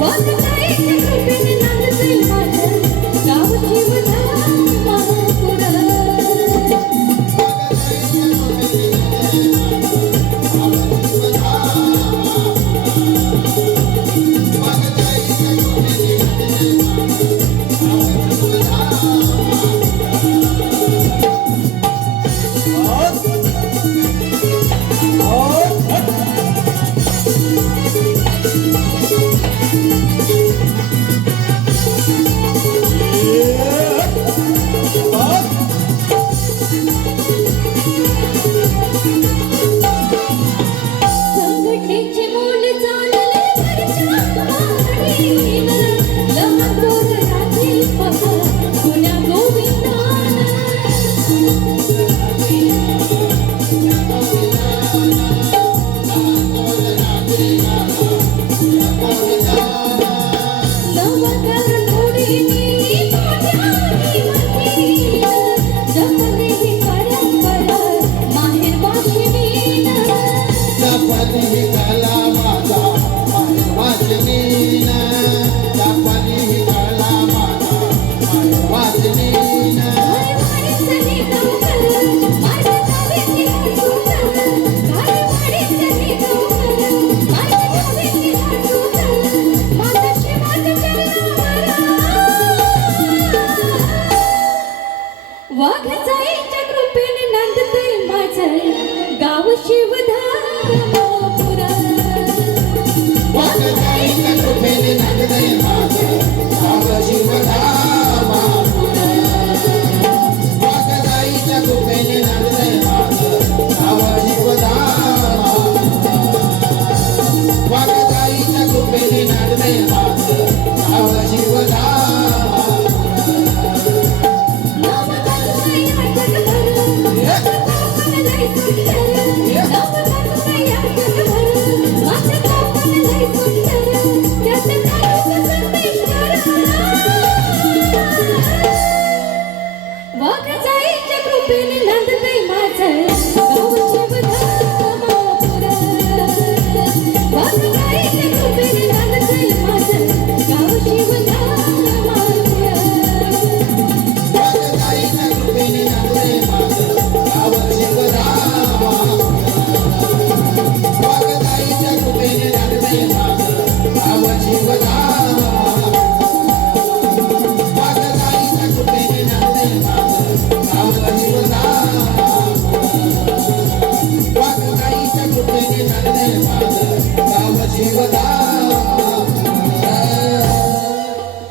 What the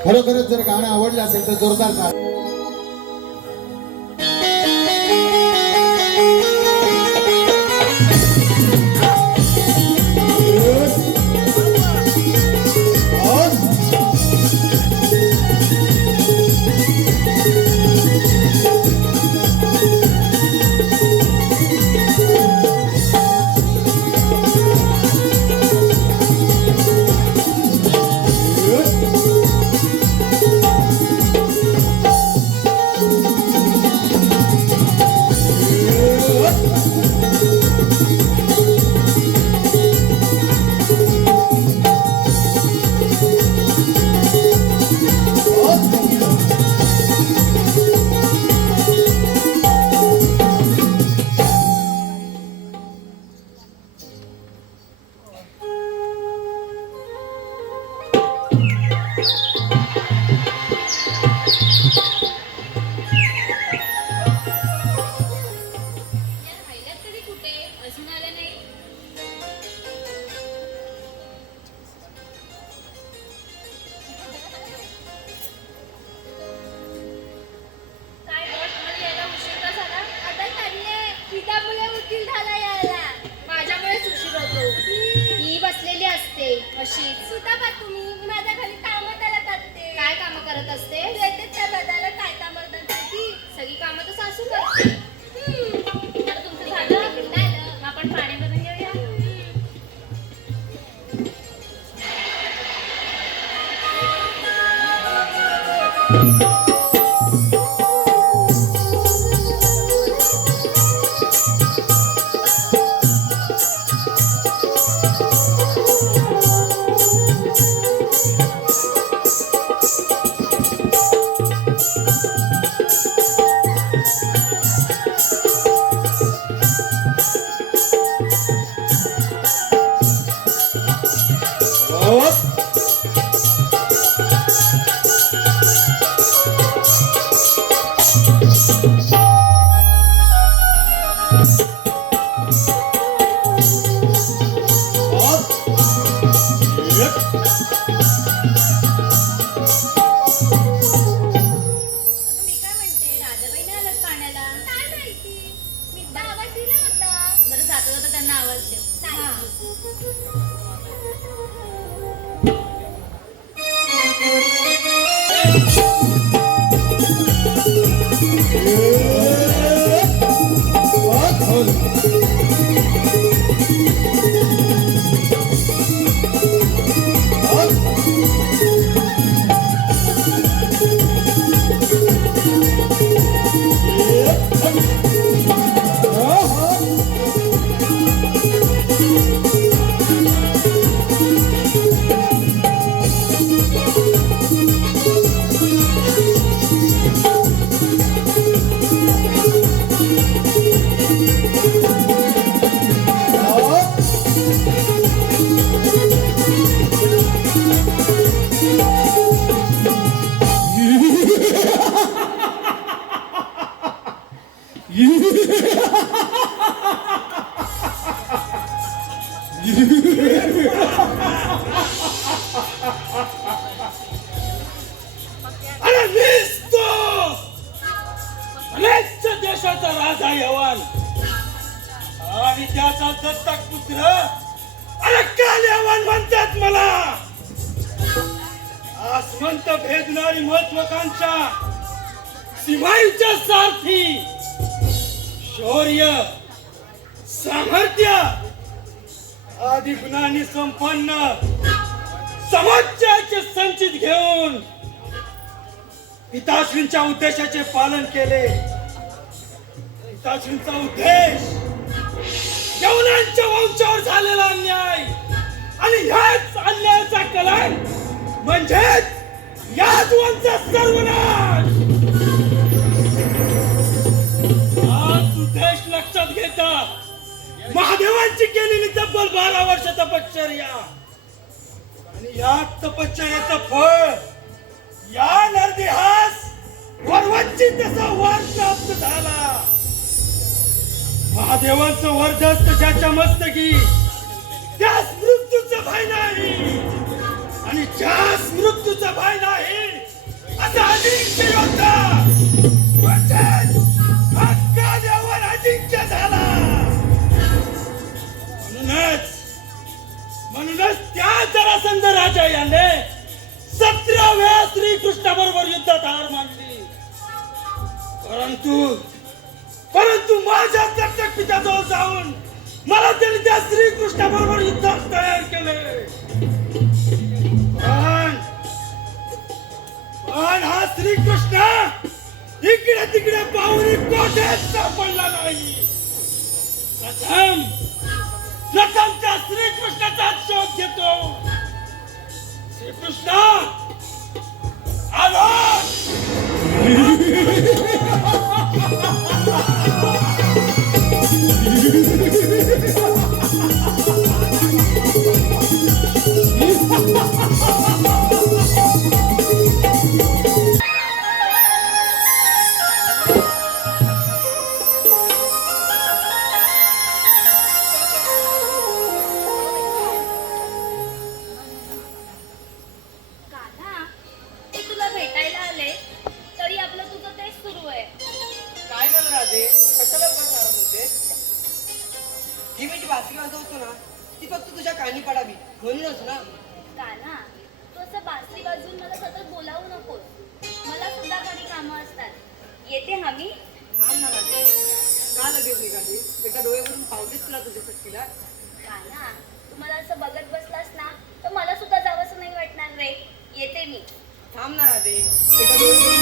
खरोखरच जर गाणं आवडलं असेल तर जोरदार टाळ्या. त्याचा दत्तक पुत्र अरे काल्यावान म्हणतात मला. आसमंत भेदणारी महत्वाकांक्षा सीमाईच्या सारथी शौर्य सामर्थ्य आदी गुणांनी संपन्न समाजाचे संचित घेऊन पिताश्रींच्या उद्देशाचे पालन केले. पिताश्रींचा उद्देश यवनांच्या वंशावर झालेला अन्याय आणि ह्याच अन्यायाचा कलंक म्हणजेच याच वंशाचा सर्वनाश. हाच उद्देश लक्षात घेता महादेवांची केलेली तब्बल 12 वर्ष तपश्चर्या आणि या तपश्चर्याचं फळ या नरदेहास वरवंचित असा वर प्राप्त झाला. महादेवांचं वरदस्त ज्याच्या मस्तकी त्यास मृत्यूचा भय नाही आणि ज्यास मृत्यूचा भय नाही असा अजिंक्य योद्धा म्हणजेच हक्का देवावर अजिंक्य झाला. म्हणूनच त्या जरासंध राजा याने 17 वेळा श्रीकृष्णाबरोबर युद्धात हार मानली. परंतु माझ्या दत्तक पित्याजवळ जाऊन मला त्यांनी त्या श्रीकृष्णाबरोबर युद्धास तयार केले. पण हा श्रीकृष्ण इकडे तिकडे पाहुणी कोठेच सापडला नाही. प्रथम त्या श्रीकृष्णाचा शोध घेतो. श्रीकृष्ण आलो. म्हणूनच ना कान्हा, तू असं बासरी वाजवून मला सतत बोलावू नकोस. मला सुद्धा काही कामं असतात. येते हमी. थांब ना राजे, का लगेच निघाली? एका डोळ्यावरून पावलीच तुला तुझ्या सखीला. कान्हा, तू मला असं बघत बसलास ना तर मला सुद्धा जावंसं नाही वाटणार रे. येते मी. थांब ना राजे, एका डोळ्यावरून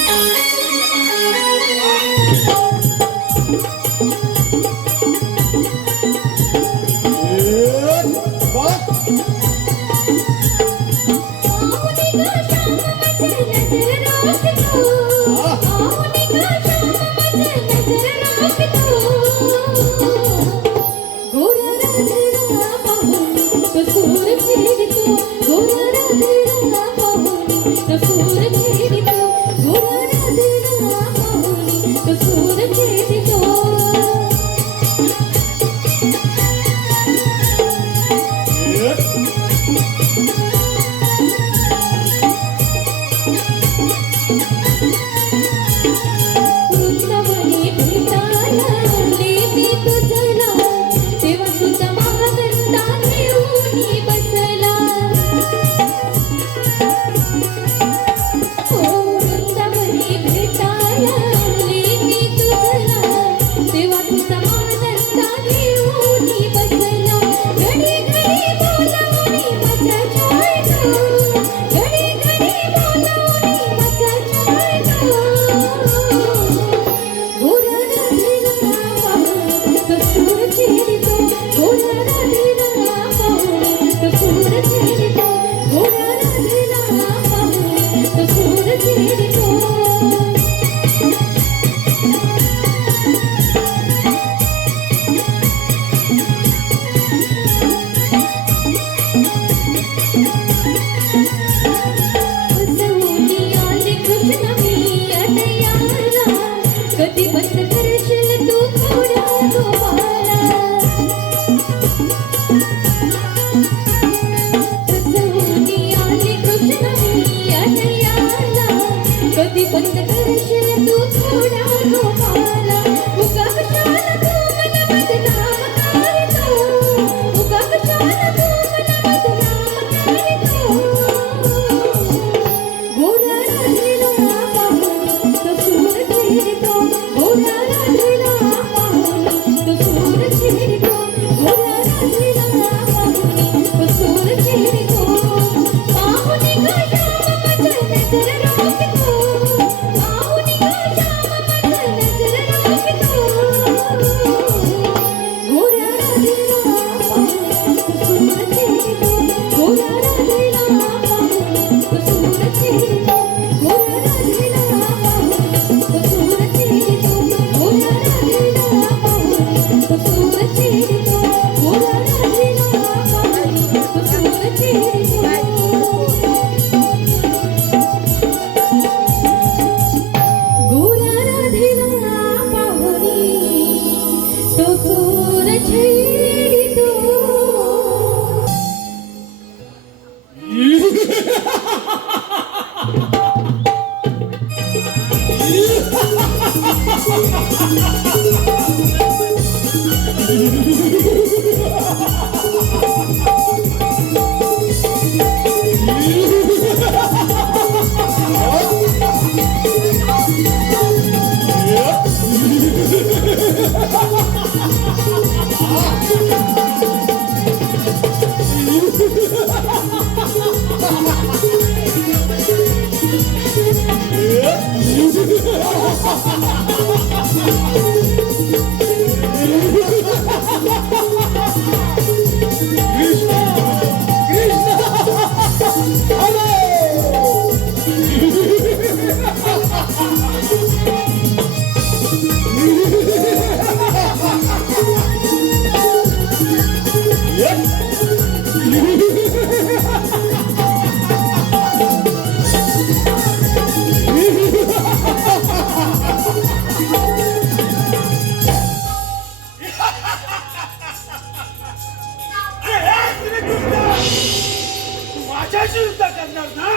माझ्याशी युद्ध करणार ना?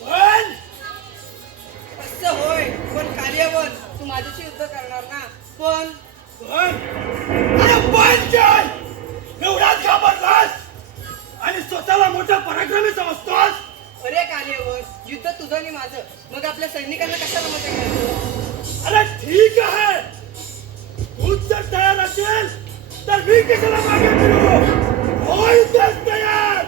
पण असं होय, पण कार्यवन तू माझ्याशी युद्ध करणार ना? पण अरे पण काय? एवढाच घाबरलास आणि स्वतःला मोठा पराक्रमी समजतोस? अरे कार्यवन, युद्ध तुझं आणि माझं, मग आपल्या सैनिकांना कशाला मजा घ्यायचं? अरे ठीक आहे, तूच जर तयार असेल तर मी कशाला मागे फिरू? हो युद्धास तयार.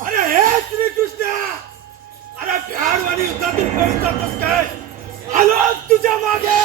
अरे हे श्रीकृष्ण, अरे भ्याडवाणी युद्धातून पळून जातोस काय? आलो तुझ्या मागे.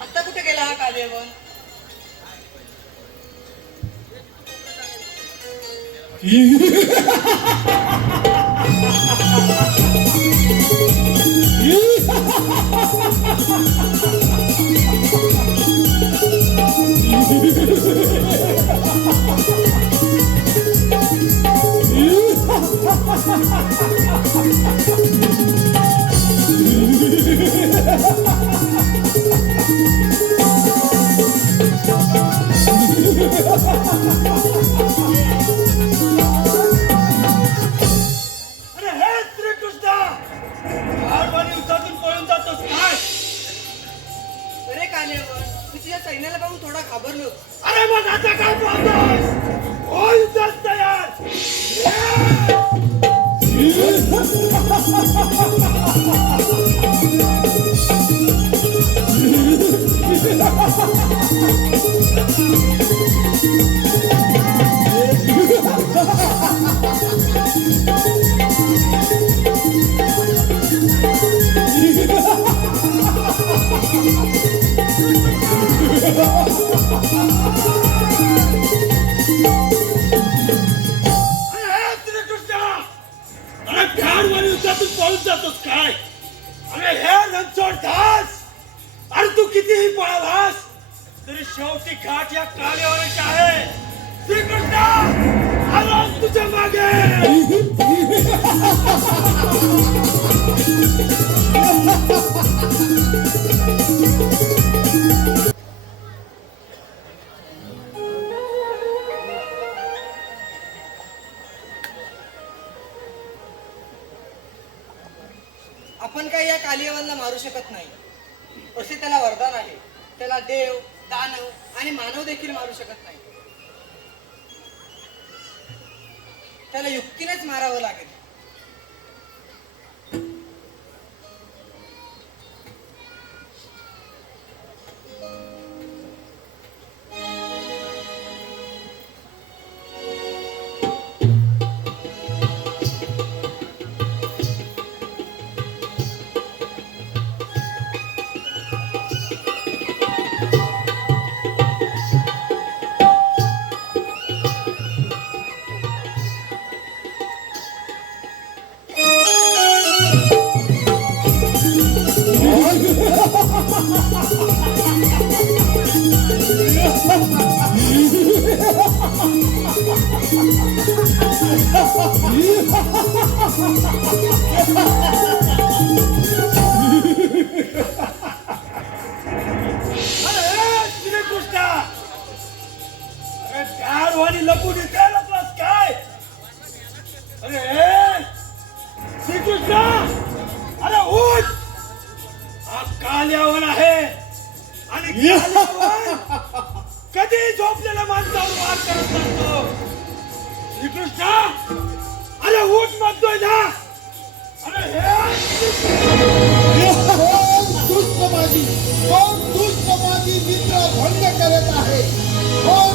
आता कुठे गेला हा कार्यवन? गाठ या काल्यावरची आहे. श्रीकृष्ण आलो तुझ्या मागे. आपण काही या कालियावांना मारू शकत नाही असे त्याला वरदान आहे. त्याला देव, दानव आणि मानव देखील मारू शकत नाही. त्याला युक्तीनेच मारावं लागेल. श्रीकृष्ण अरे त्यारवाणी लपून इथे लपलास काय? अरे श्रीकृष्ण अरे उठ. हा काल्यावन आहे आणि काल्यावन कधी झोपलेल्या माणसावर वार करत नसतो. श्रीकृष्ण अरे उठ म्हणतोय ना. अरे दुष्ट माझी निद्रा भंग करत आहे.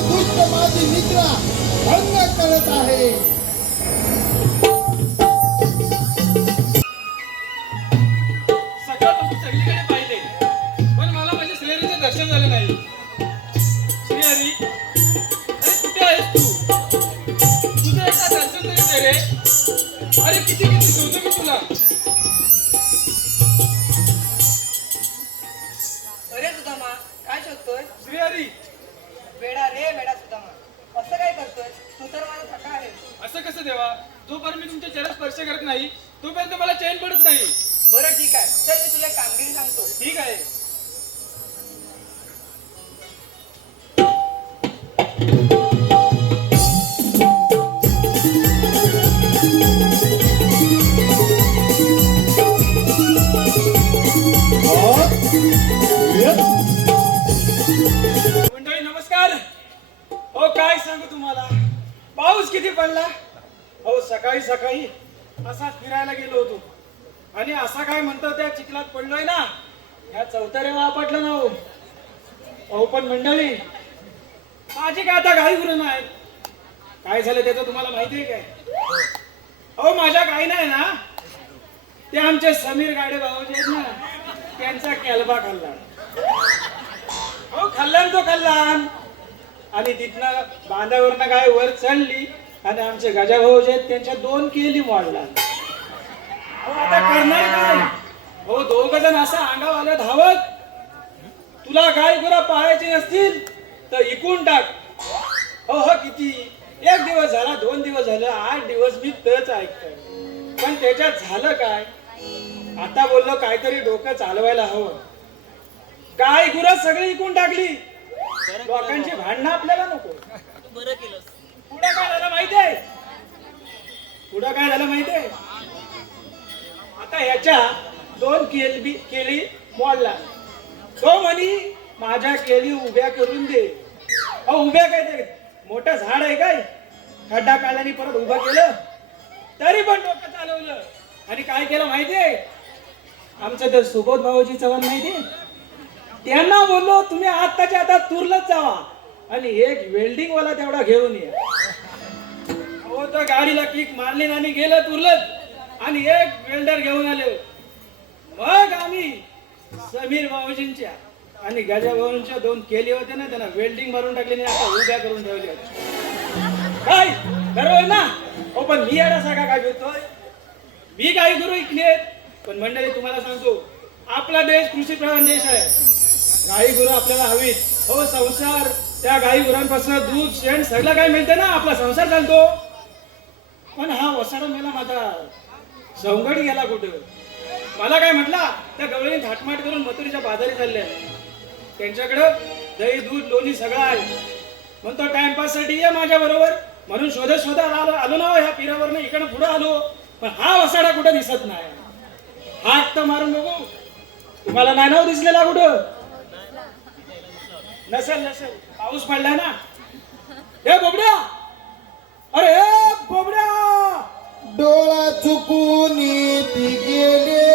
दुष्ट माझी निद्रा भंग करत आहे. सकाळपासून सगळीकडे पाहिले पण मला माझ्या श्रीहरीचं दर्शन झालं नाही. श्रीहरी अरे कुठे आहेस तू? तुझं एकदा दर्शन तरी दे रे. अरे किती किती शोधू मी तुला. अरे सुदामा, काय शोधतोय? श्रीहरी वेडा रे वेडा सुदामा, असं काय करतोय? तू तर माझा सखा आहे. असं कसं देवा? जोपर्यंत मी तुमच्या चेहऱ्यात स्पर्श करत नाही तोपर्यंत मला चैन पडत नाही. बरं ठीक आहे, चल मी तुला एक कामगिरी सांगतो. ठीक आहे. मंडळी नमस्कार. हो काय सांगू तुम्हाला, पाऊस किती पडला. हो सकाळी सकाळी असाच फिरायला गेलो होतो आणि असा काय म्हणतो त्या चिखलात पडलोय ना, ह्या चौथऱ्या वापटलं ना. हो पण मंडळी माझी काय आता गाई गुरं नाहीत. काय झालं त्याचं तुम्हाला माहिती आहे काय? हो माझ्या गाई नाही ना, ते आमचे समीर गाडे भाऊजी आहेत ना, त्यांचा कॅलबा खाल्ला. हो खाल्लान तो खाल्लान आणि तिथनं बांधावरनं गाय वर चढली आणि आमचे गजाभाऊ जे आहेत त्यांच्या 2 केली मोडला. हो आता करणार काय? हो 2 जण असं अंगावाला धावत, तुला गाय गुरा पाहायची नसतील तर इकून टाक. हो हो किती, 1 दिवस झाला, 2 दिवस झालं, 8 दिवस मी तच ऐकतोय. पण त्याच्यात झालं काय? आता बोललो काहीतरी डोकं चालवायला हवं. गाय गुरा सगळी इकून टाकली. लोकांची भांडणं आपल्याला नको. बरं केलंस. पुढे काय झालं माहितीये? पुढे काय झालं माहितीये? आता ह्याच्या 2 केळी मोडला. तो म्हणी माझ्या केळी उभ्या करून दे. अहो उभ्या काय ते मोठं झाड आहे काय? खड्डा काढल्याने परत उभं केलं तरी पण डोकं चालवलं. आणि काय केलं माहितीये? आमचं तर सुबोध भाऊजी चव्हाण माहितीये, त्यांना बोललो तुम्ही आत्ताच्या आता तुरलत जावा आणि एक वेल्डिंग वाला तेवढा घेऊन या. हो तर गाडीला किक मारली आणि गेलं तुरलत आणि एक वेल्डर घेऊन आले. मग आम्ही समीर भाऊजींच्या आणि गजा भाऊंच्या 2 केली होते ना, त्यांना वेल्डिंग मारून टाकली आणि आता उभ्या करून ठेवली होती. काय बरोबर ना? हो पण मी याला सांगा काय बोलतोय, मी गाई गुरु इकले. पण मंडळी तुम्हाला सांगतो, आपला देश कृषी प्रधान देश आहे. गाई गुरु आपल्याला हवीत. हो संसार त्या गाई गुरांपासून दूध शेण सगळं काय मिळते ना, आपला संसार चालतो. पण हा वसाडा मेला माझा, सवंगडी गेला कुठं. मला काय म्हटला, त्या गवळीने थाटमाट करून मथुरीच्या बाजारी चालल्या. त्यांच्याकडं दही दूध लोणी सगळं आहे. म्हणतो टाइमपास साठी ये माझ्या बरोबर, म्हणून शोधत आलो ना ह्या पिरावरनं इकडं पुढे आलो. पण हा वसाडा कुठं दिसत नाही. हात तर मारून बघू, तुम्हाला नाही नाव दिसलेला कुठं? नसेल पाऊस पडलाय ना. हे बोबड्या, अरे हे बोबड्या, डोळा चुकून ती गेले.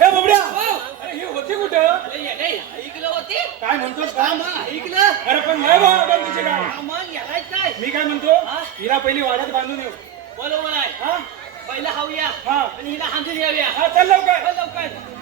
हे बोबड्या, अरे हे होती कुठं? ऐकलं होती काय म्हणतोस का? ऐकलं अरे पण नाही बा ऑर्डर तुझी काय? मग यालाच काय मी काय म्हणतो, हिला पहिली वाड्यात बांधून येऊ. बरोबर आहे. हा पहिला हाऊया हा आणि हिला हांजून येऊया. हा, चल लवकर. चल लवकर.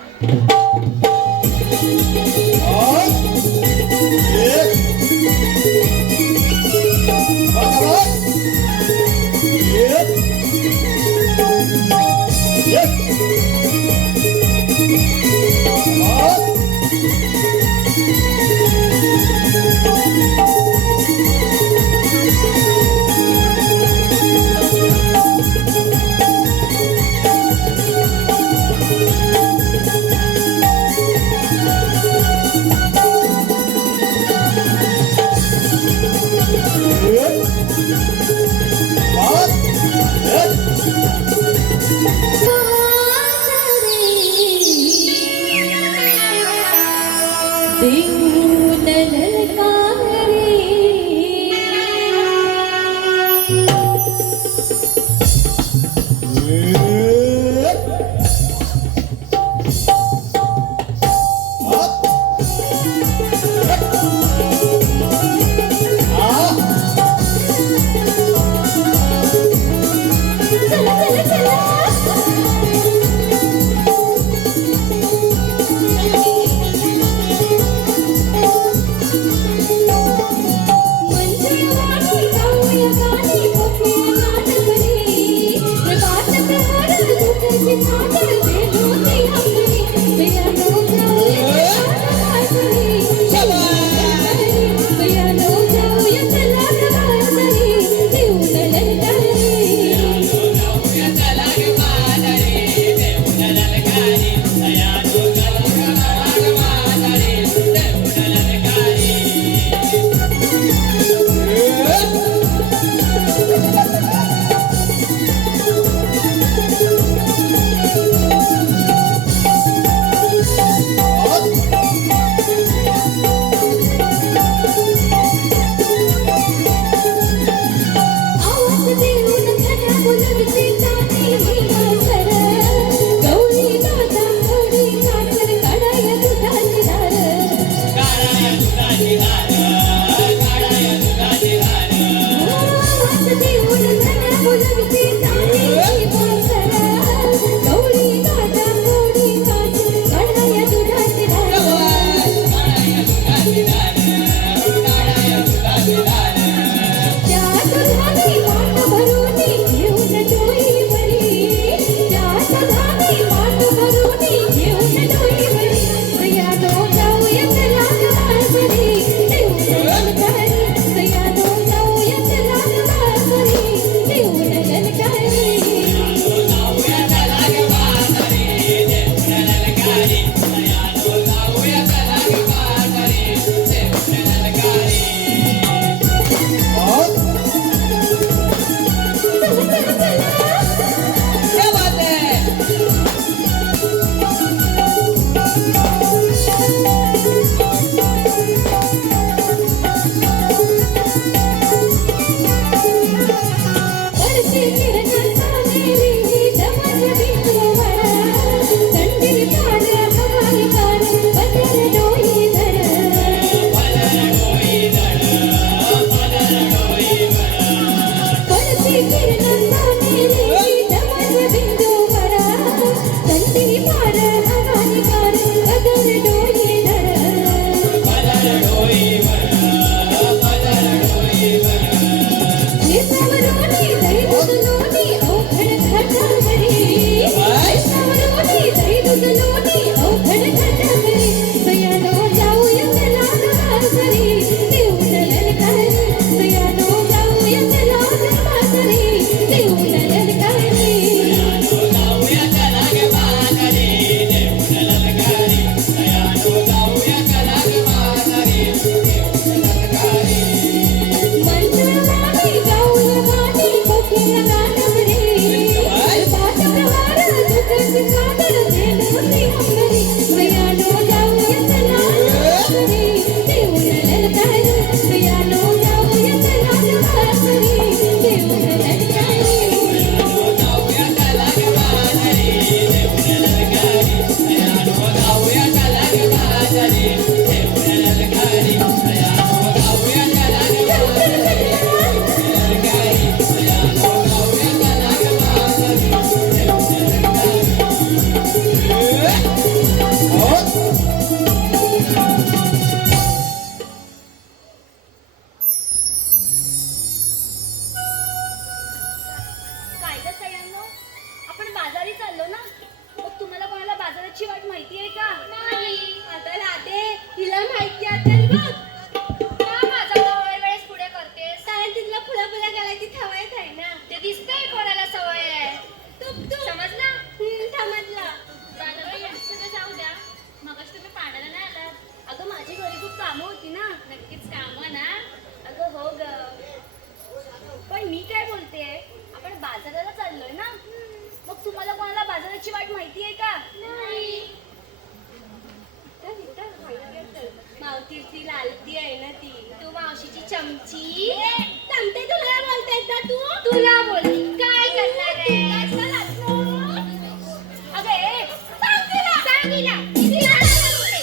देऊन ललकारे चला चला चला पण मी काय बोलते, आपण बाजाराला चाललोय ना, मग तुम्हाला कोणाला बाजाराची वाट माहिती आहे का? नाही. मावतीची लालती आहे ना ती. तू मावशीची चमची. चमते तुला बोलता येत ना तू? तुला बोलली काय करणार आहे? अगं ए, सांग तिला. सांग हिला. तिला बोलते.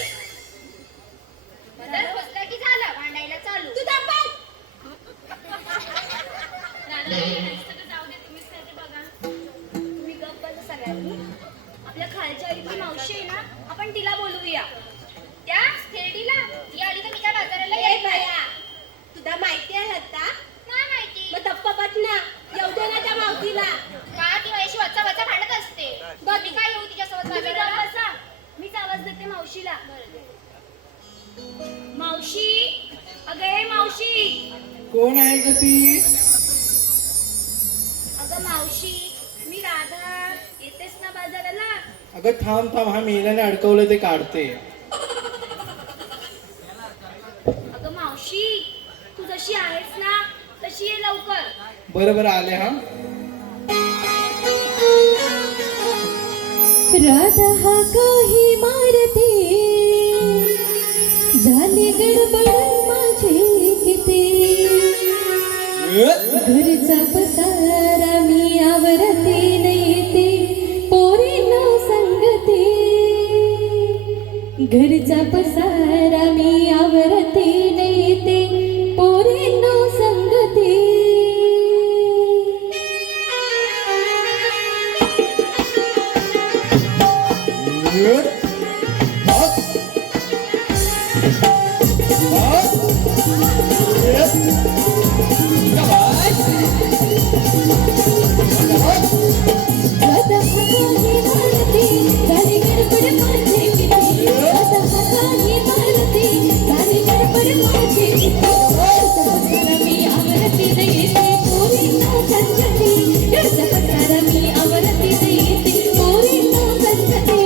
बदल बसला की झालं भांडायला चालू. तू थांब बघ. जाऊ दे, तुम्हीच काय बघा. तुम्ही गप्प बसा सगळ्यांनी. आपल्या खालच्या इथे मावशी आहे ना, आपण तिला बोलवूया. त्या थेरडीला ही आली तर मी काय बाजाराला येत नाही. तुला माहिती आहे लता? काय माहिती? मग धप्पा बट ना, येऊ दे ना त्या मावतीला. का ती माझ्याशी वच्चा वच्चा भांडत असते. बघ मी काय येऊ तिच्यासोबत बाजाराला? बसा, मीच आवाज देते मावशीला. मावशी, अगं हे मावशी. कोण आहे ग ती? अगं मावशी, मी राधा. येतेस ना बाजाराला? अगं थांब थांब, हा मेल्याने अडकवलं ते काढते. अगं मावशी, तू जशी आहेस ना तशी ये लवकर. बरं बरं आले हा. राधा हा काही मारते झाली गडबड माझी किती घरचा पसारा मी आवरते नेते पोरी न संगते घरचा पसारा मी आवरते नेते पोरी न संगते राधा हाताने मारते झाली गडबड माझी किती राधा हाताने मारते झाली गडबड माझी किती पसारा मी आवरती देते पोरी न संगती घरचा पसारा मी आवरती देते पोरी न संगती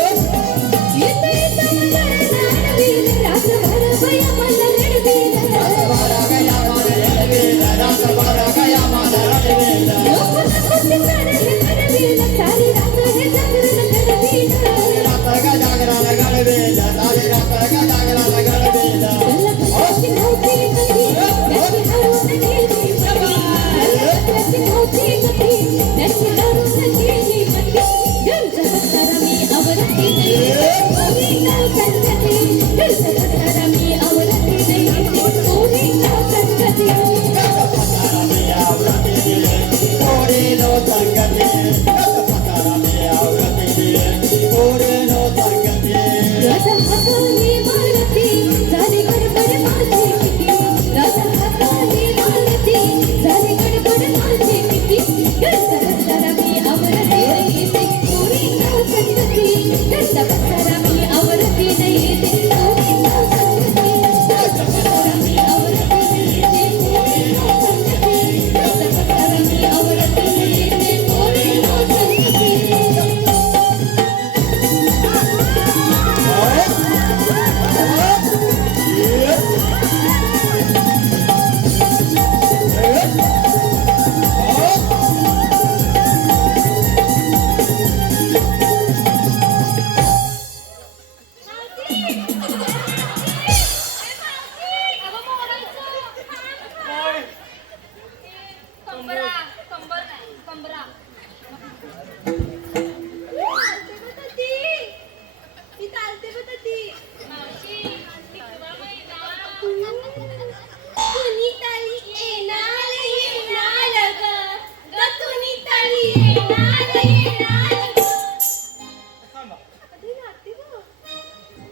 येते मला रणवीर राजभर बया मला रणवीर लोक नकोते सारे हे रणवीर सारी रात हे जागरण रणवीर कलाकाराची नव्हती कधी त्याची हरून गेली कलाकाराची नव्हती कधी त्याची हरून गेली घरचा पसारा मी आवरती देते पोरी न संगती घरचा पसारा मी आवरती देते पोरी न संगती राधा हाताने मारती झाली गडबड माझी किती राधा हाताने मारती झाली गडबड माझी किती घरचा पसारा मी आवरती देते पोरी न संगती घरचा पसारा मी आवरती देते पोरी न संगती घरचा पसारा मी आवरती देते पोरी न संगती घरचा पसारा मी आवरती देते पोरी न संगती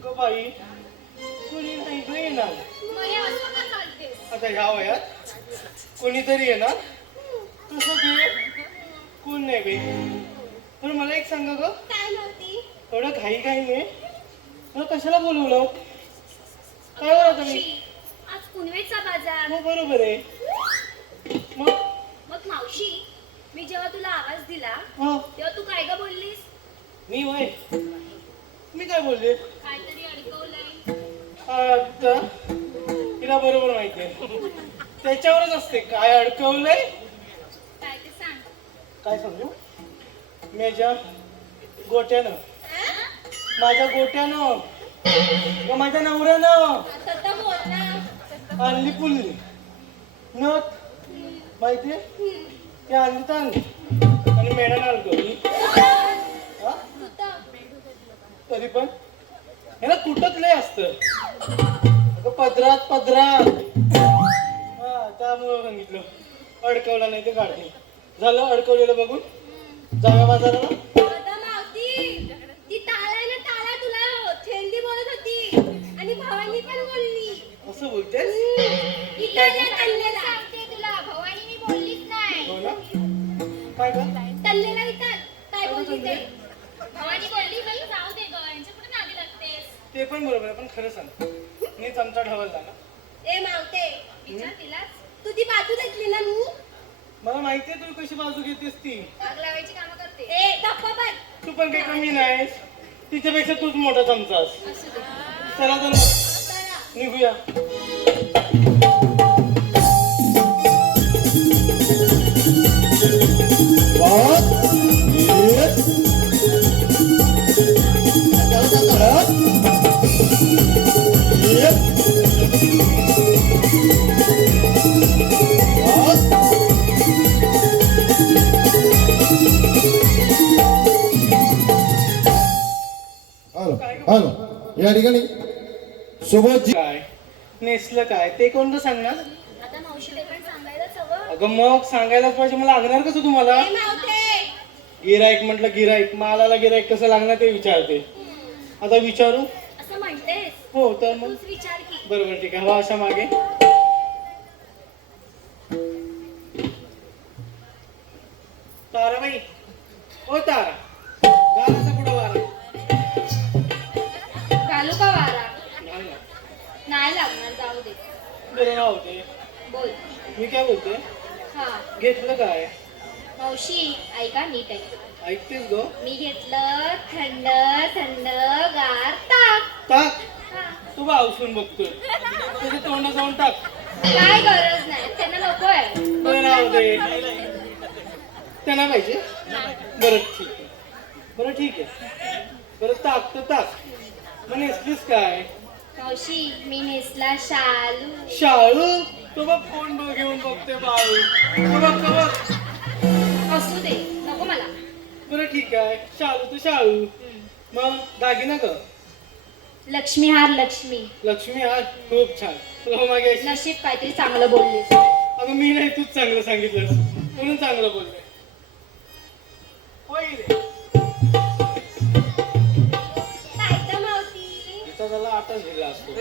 ग बाई कुणी नाही ग येणार. आता ह्या वयात कोणीतरी येणार कसं ते कोण नाही बाई. पण मला एक सांगा ग, काय नव्हती एवढं घाई घाई आहे मला कशाला बोलवलं? काय बोलत तुम्ही? मावशी, आज पुनवेचा बाजार. हो बरोबर आहे. मग मग मावशी, मी जेव्हा तुला आवाज दिला हो तेव्हा तू काय ग बोललीस? मी वय मी काय बोलले? काहीतरी अडकवलंय. आता तिला बरोबर माहिती आहे. त्याच्यावरच असते काय अडकवलंय. काय ते सांग. काय सांगू? माझ्या गोट्यानं, माझ्या गोट्यानं व माझ्या नवऱ्यानं आता तर बोल ना. आणली पुल्ली नथ माहितीये ती आणली तर आणली आणि मेढ्यानं अडकवली. हा? तरी पण ह्याला कुठंच लय असतं अगं, पदरात पदरात. हा त्यामुळं सांगितलं अडकवला नाही ते काढणे झालं. अडकवलेलं बघून जाव्या बाजाराला. आता मावती, ती टाळा ना टाळा तुला थेंडी बोलत होती आणि भवानी पण बोलली. असं बोलतेस? तल्लेला सांगते तुला, भवानी मी बोललीच नाही. हो ना? काय ग? तल्लेला विचार काय बोलली ते. भवानी बोलली बाई जाऊ दे ग, यांच्या कुठे नादी लागतेस. ते पण बरोबर आहे, पण खरं सांग मीच आमचा ढवलला ना. ए मावते, विचार तिलाच. तू ती बाजू घेतली ना मी. मला माहितीये तू कशी बाजू घेतेस ती. आग लावायची कामं करते. ए धप्पा बघ. तू पण काही कमी नाहीस. तिच्यापेक्षा तूच मोठा चमचास. असू दे. चला तर मग चला. निघूया. हॅलो हॅलो, या ठिकाणी सोबत काय नेसलं काय ते कोणतं सांगणार? आता मावशी ते पण सांगायलाच हवं. अगं मग सांगायलाच पाहिजे. मला लागणार कसं तुम्हाला? ए मावते. गिराईक म्हटलं गिराईक, मालाला गिराईक कसं लागणार ते विचारते. आता विचारू? असं म्हणतेस. हो तर मग तूच विचार की. बरोबर ठीक आहे. हवा अशा मागे ताराबाई, ओ तारा, गालाचा पुढं वारा. घालू का वारा? घाल ना. नाही लागणार, जाऊ दे. बरं राहू दे. बोल. मी काय बोलते? हा घेतलं काय? मावशी ऐका नीट आहे. ऐकतेस ग? मी घेतलं थंड थंड गार ताक. टाक. हा. तू बावसून बघतोय त्याच्या तोंडात जाऊन टाक. काय गरज नाही, त्यांना नकोय. बरं राहू दे. त्यांना पाहिजे? बरं ठीक आहे. बरं ठीक आहे. बरं ताक तर ताक. मग नेसलीस काय? मावशी मी नेसला शालू. शाळू? तो बघ कोण बघ घेऊन बघते बाळू. तो बघ तो बघ. असू दे, नको मला. बरं ठीक आहे. शाळू तर शाळू. मग दागिना ग? लक्ष्मी हार लक्ष्मी. लक्ष्मी हार खूप छान. तुला मागे अशी- नशीब काहीतरी चांगलं बोललीस. अगं मी नाही, तूच चांगलं सांगितलंस म्हणून चांगलं बोलले. होय रे. काय तर मावती. तिचा झाला आताच दिला असतो.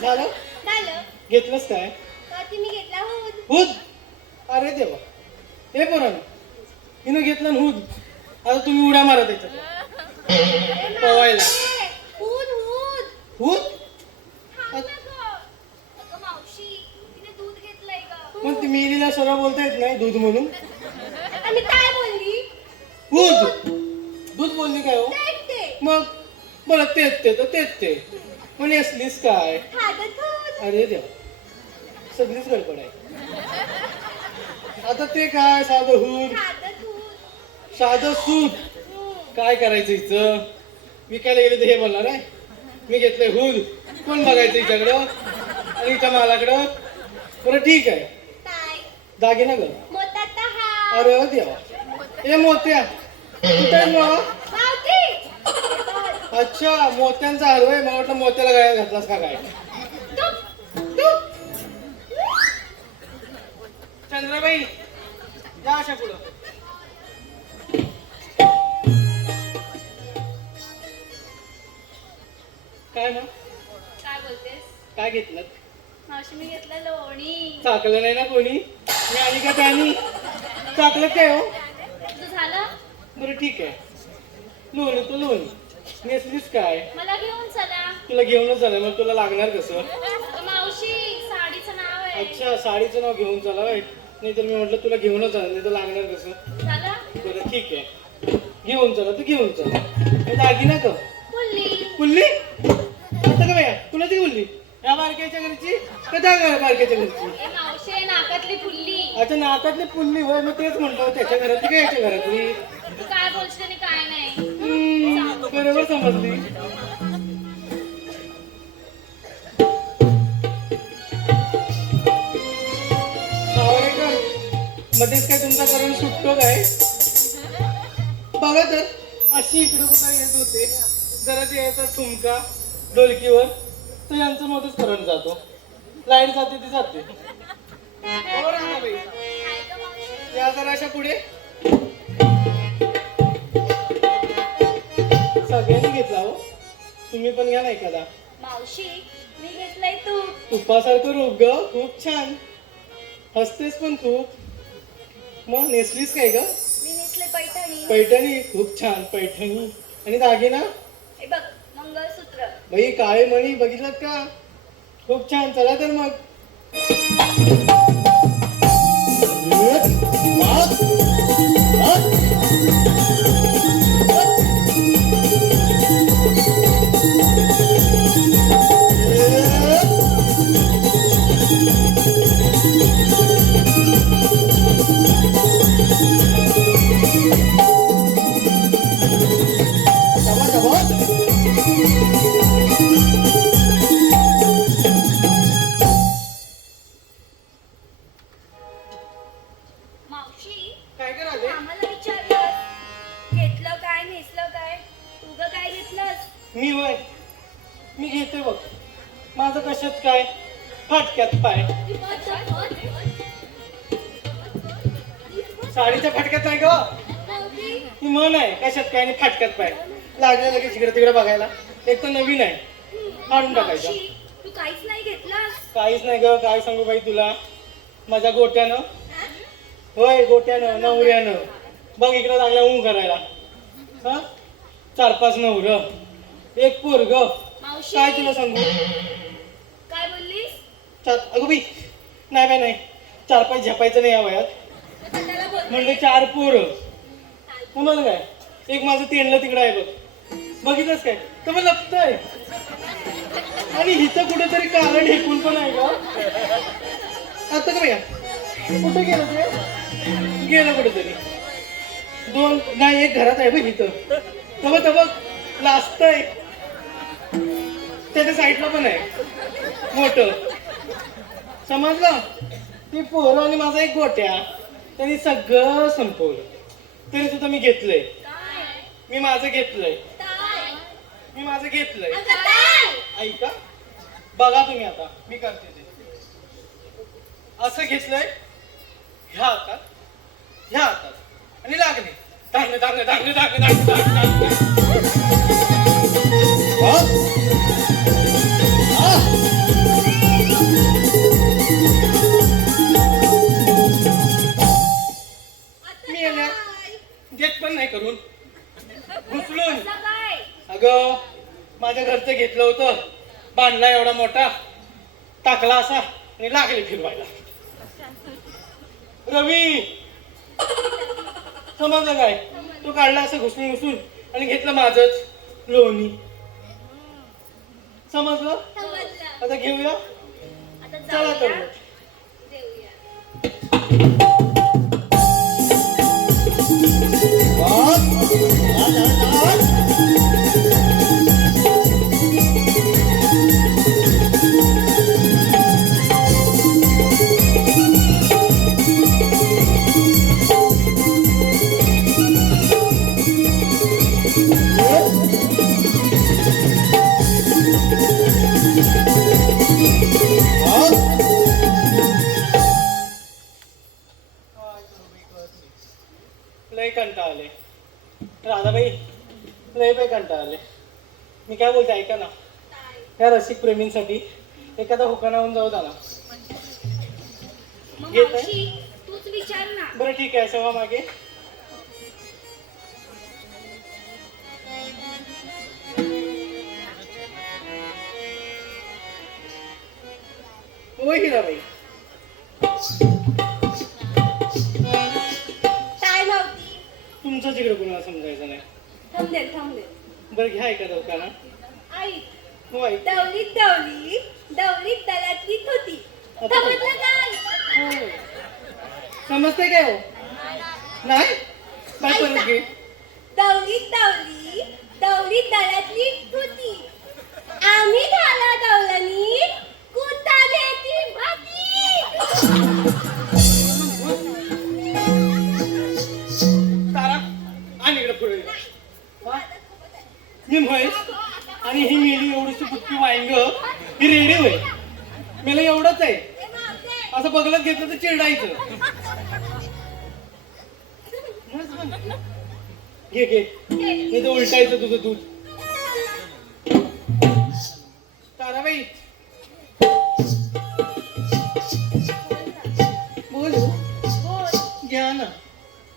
झालं? झालं. घेतलंस काय? तर ती मी घेतला हूद. हुद. अरे देवा, हे पोरांनो, हिनं घेतलं ना हुद. आता तुम्ही उड्या मारा त्याच्यात पवायला. हूद हूद. हुद? थांब ना गं. अगं मावशी, तिने दूध घेतलंय गं. पण ती मिरीला सरळ बोलता येत नाही दूध म्हणून. आता मी काय बोलली? हुद. दूध बोलली काय हो? तेच ते. मग बरं तेच ते तर तेच ते. पण असलीस काय? खादं दूध. अरे देवा, सगळीच गडबड आहे. आता ते काय साधं हुद, खादं दूध. साधं सूद. काय करायचं हिचं? विकायला गेले तर हे बोलणार आहे मी घेतलंय हुद. कोण बघायचं हिच्याकडं आणि हिच्या मालाकडं? बरं ठीक आहे. काय? दागिना ग? मोत्याचा हार. अरे देवा, हे मोत्या कुठे आहे मग? मावती. अच्छा, मोत्यांचा हार होय. मला वाटलं मोत्याला गाय घातलास का काय? चंद्राबाई, जा अशा पुढं. काय मग? काय बोलतेस? काय घेतलं? मावशी मी घेतलं लोणी. चाकलं नाही ना कोणी? मी आणि का त्यानी चाकलं काय हो? तुझं झालं बरं ठीक आहे. लोणी तर लोणी. नेसलीस काय? मला घेऊन चला. तुला घेऊनच झालं, मग तुला लागणार कसं? अगं मावशी, साडीचं नाव आहे. अच्छा, साडीचं नाव घेऊन चला होय. नाही तर मी म्हटलं तुला घेऊनच झालं, नाही तर लागणार कसं? झालं? बरं ठीक आहे, घेऊन चला तर घेऊन चला. हे दागिना का? बोलली. कुल्ली? आता का बाया, कुणाची कुल्ली? या बारक्याच्या घरची का त्या बारक्याच्या घरची? ए मावशी, नाकातली फुल्ली. अच्छा, नाकातली पुल्ली होय. मी तेच म्हणतो, त्याच्या घरातली का याच्या घरातली? तू काय बोलशील आणि काय नाही. बरोबर समजली. सावरेकर, मध्येच काय तुमचा करण सुटतो काय? बघा तर, अशी इकडे कुठं येत होते, जरा ते यायचा ठुमका ढोलकीवर, तर यांचं मध्येच करंट जातो. लाईट जाते ती जाते. हो राधाबाई, काय गं मावशी? या जरा अशा पुढे. सगळ्यांनी घेतला हो, तुम्ही पण घ्या ना एखादा. मावशी, मी घेतलंय तू. तुपासारखं रूप ग, खूप छान. हसतेस पण खूप. मग नेसलीस काय ग? मी नेसले पैठणी. पैठणी, खूप छान पैठणी. आणि दागिना? हे बघ, मंगळसूत्र. बाई काळे मणी बघितलं का? खूप छान. चला तर मग. मावशी, काय तू कराले? आम्हाला विचारलं घेतलं काय, नेसलं काय? तू ग काय घेतलंस? मी वय मी घेते बघ. माझं कशात काय, फाटक्यात पाय. साडीच्या फाटक्यात आहे ग. ही म्हण आहे, कशात काय आणि फाटक्यात पाय. लागलं लगेच इकडे तिकडे बघायला. एक तर नवीन आहे, काढून टाकायचं. मावशी, तू काहीच नाही घेतलंस. काहीच नाही ग, काय सांगू बाई तुला. माझ्या गोट्यानं, होय गोट्यानं, नवऱ्यानं बघ इकडे लागल्या ऊन करायला. हा, 4-5 नवरं, एक पोरग. मावशी, काय तुला सांगू? काय बोललीस? अगं बाई, नाही बाई नाही, 4-5 झेपायचं नाही या वयात. त्याला बोल. म्हणलं 4 पोरं. तुम्हाला काय, एक माझं तेंडलं तिकडं आहे बघ, बघितलंच काय तर मग लपतंय. आणि इथं कुठेतरी कारण हेकून पण आहे का? आता का भैया, कुठे गेलं ते? गेलं कुठेतरी. 2 नाही, एक घरात आहे बघ इथं. तबक तबक लाजतंय. त्याच्या साईडला पण आहे मोठं. समजलं? ती पोरं आणि माझा एक गोट्या, त्यांनी सगळं संपवलं. तरी सुद्धा मी घेतलंय. काय? मी माझं घेतलंय. काय? मी माझं घेतलंय. अगं काय? ऐका, बघा तुम्ही आता मी करते ते. असं घेतलंय, ह्या हातात, ह्या हातात आणि लागणे. धांग धांग धांग धांग धांग धांग. मी येण्या घेत पण नाही करून घुसलून. असं काय? अगं, माझ्या घरचं घेतलं होतं, बांधला एवढा मोठा, टाकला असा आणि लागले फिरवायला. रवी, समजलं काय? तो काढला असं घुसून घुसून आणि घेतलं माझंच लोणी. समजलं? समजलं. आता घेऊया. आता चला तर जाऊया. मग. देऊया. लय कंटाळ आले राधाबाई, लय कंटाळ आले. मी काय बोलते ऐका ना, या रसिक प्रेमींसाठी एखादा हुकाना होऊन जाऊ ना. मग घेत आहे? मावशी, तूच विचार ना. बरं ठीक आहे, सवा मागे ओ हिराबाई, काय मावती? तुमचं तिकडे कोणाला समजायचं नाही. थांबले बरं घ्या एखादं गाणं. आई हो ऐक. दौलीत तळ्यातलीच होती. समजलं काय? हो. समजते काय हो? नाही काय परत घे. दौलीत तळ्यातलीच होती. आम्ही झाला दौलनी कुत्ता देती भाती. तारा आणि इकडे पुढे हा? मी म्हैस आणि ही मेली एवढीशी बुटकी वांग ही रेडी होय. मला एवढंच आहे. असं बघलत घेतलं तर चिरडायचं. घे घे नाही तर उलटायचं तुझं दूध. ताराबाई बोल बोल घ्या ना.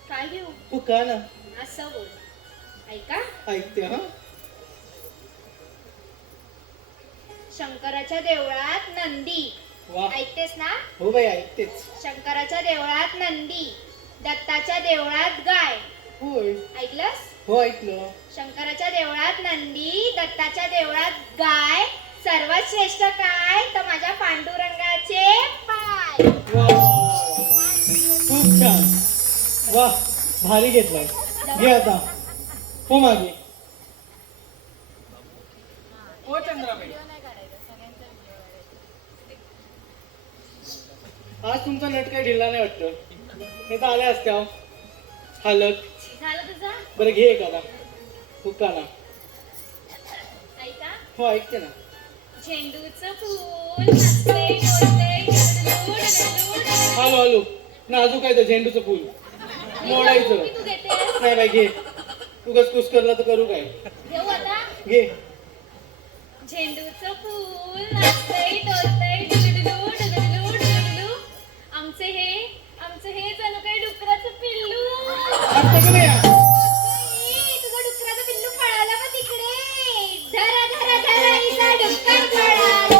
काय घेऊ? तू का ना असं बोल. ऐका, ऐकते हा. शंकराच्या देवळात नंदी. वा ऐकतेस ना? हो बाई ऐकतेच. शंकराच्या देवळात नंदी, दत्ताच्या देवळात गाय. होय ऐकलंस? हो ऐकलं. शंकराच्या देवळात नंदी, दत्ताच्या देवळात गाय. सर्वात श्रेष्ठ काय तर माझ्या पांडुरंगाचे पाय. वा वा, वा. खूप छान. वा भारी घेतलाय. घे आता हो मागे. हो चंद्राबाई, आज तुमचा नट काही ढिला नाही वाटतं. नाही तर आल्या असत्या हो. हालत. झालं तुझं? बरं घे एखादा हुक्का ना. ऐका, हो ऐकते ना. झेंडूचं फूल हसते, डोलते, डुडुडू, डुडुडू. हॅलो हॅलो नाजूक आहे तर झेंडूचं फुल मोडायचं. तू घेते? नाही बाई घे. उगाच कुस करला तर करू काय. घेऊ आता? घे. झेंडूचं फूल नाचतंय, डोलतंय, डुडुडू, डुडुडू, डुडुडू. आमचं हे जणू काही डुकराचं पिल्लू. आता का नाही या? ए, तुझं डुकराचं पिल्लू पळालं का तिकडे? धरा धरा धरा हिचा डुक्कर पळाला.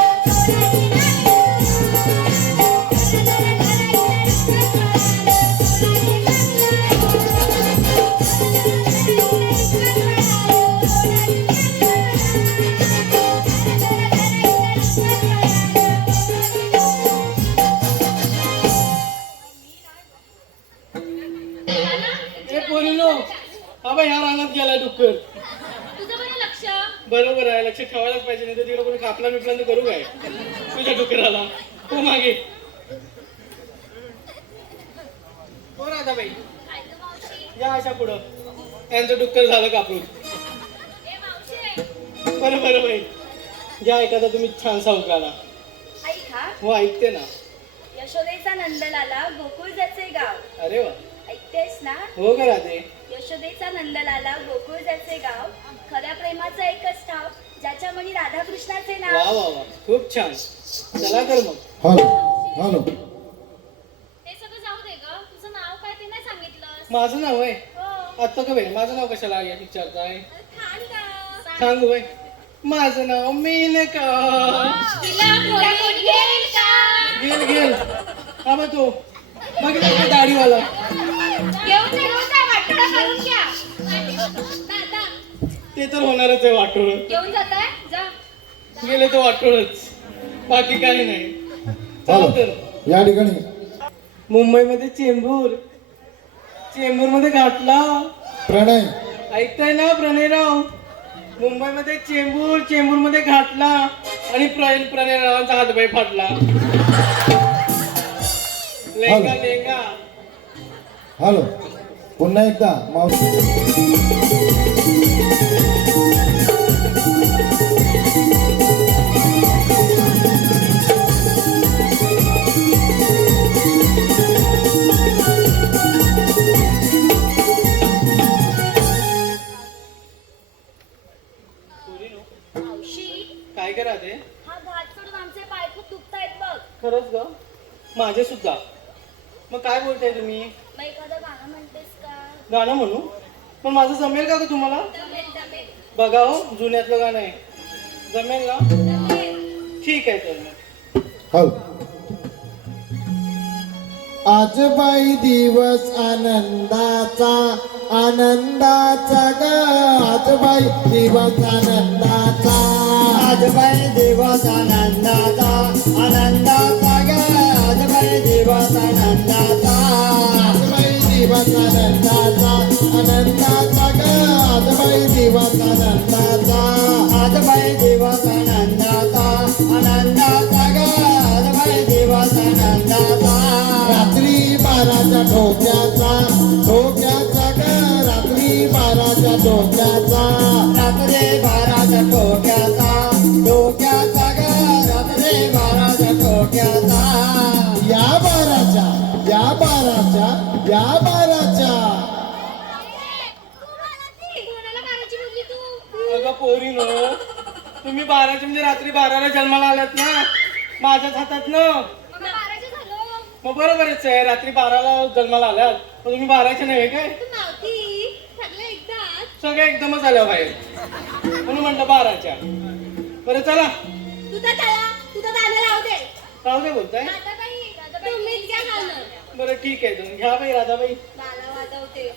ए पोरीनो हा बाई ह्या रानात गेला डुक्कर. तुझं बरं लक्ष. बरोबर आहे. लक्ष ठेवायलाच पाहिजे. नाही तर तिकडे कोणी कापला बिपला तर करू काय तुझ्या डुकराला. हो मागे. हो राधाबाई काय गं मावशी? या अशा पुढं. यांचं डुक्कर झालं कापून. ए मावशी, बरं बरं बाई घ्या एखादा तुम्ही छान सावकाला. ऐका, हो ऐकते ना. यशोदेचा नंदलाला गोकुळजाचे गाव. अरे वा. ऐकतेस ना? हो का राधे. यशोदेचा नंदलाला गोकुळजाचे गाव. खऱ्या प्रेमाचं एकच ठाव, ज्याच्या मनी राधाकृष्णाचे वा नाव. वा वा खूप छान. चला तर मग. हॅलो ते सगळं जाऊ दे ग. तुझं नाव काय ते नाही सांगितलंस. माझं नाव आहे हो. आता का बाई माझं नाव कशाला विचारताय. थांब गं. सांगू बाई. माझं नाव मेनका. तिला कोणी घेईल का? गेल गेल. हा बा तो बघितलं का दाढीवाला. घेऊन जा वाटोळा करून घ्या. दादा, ते तर होणारच आहे वाटोळ. घेऊन जाताय? जा. गेले तर वाटोळच. बाकी काही नाही. चला तर. या ठिकाणी मुंबईमध्ये चेंबूर. चेंबूरमध्ये घाटला. प्रणय ऐकताय ना प्रणयराव. मुंबईमध्ये चेंबूर. चेंबूरमध्ये घाटला आणि प्रणयरावांचा हातपाय फाटला. लेंगा लेंगा. हॅलो पुन्हा एकदा मावशी. मावशी, काय करा ते. हा घाट सोडून आमचे पाय खूप दुखतायत बघ. खरंच ग. माझे सुद्धा. मग काय बोलताय तुम्ही. मग एखादं गाणं म्हणतेस का? गाणं म्हणू. पण माझं जमेल का ग तुम्हाला. जमेल जमेल बघा हो जुन्यातलं गाणं आहे. जमेल ना. जमेल. ठीक आहे तर मग. हॅलो आज बाई दिवस आनंदाचा आनंदाचा ग आज बाई दिवस आनंदाचा आज बाई दिवस आनंदाचा आनंदाचा ग आज बाई दिवस आनंदाचा आज बाई दिवस आनंदाचा आनंदाचा ग आज बाई दिवस आनंदाचा आज बाई दिवस आनंदाचा आनंदाचा ग आज बाई दिवस आनंदाचा रात्री 12च्या ठोक्याचा ठोक्याचा ग रात्री 12च्या ठोक्याचा रात्री 12च्या ठोक्याचा ठोक्याचा ग रात्री 12च्या ठोक्याचा या 12च्या या 12च्या या 12च्या कोणाला मारायची म्हटली तू अगं पोरीनो तुम्ही 12च्या म्हणजे रात्री 12ला जन्माला आलात ना माझ्याच हातात ना मग मारायचं झालं मग बरोबरच आहे रात्री 12ला जन्माला आल्यात मग तुम्ही 12च्या नाही काय तू नव्हती सगळं एकदाच सगळं एकदमच आलं बाहेर म्हणून म्हटलं 12च्या बरं चला तू तर चला तू तर गाणं लावू दे राहू दे बोलताय तुम्हीच घ्या गाणं बरं ठीक आहे तुम्ही घ्या बाई राधाबाई मला वाजवते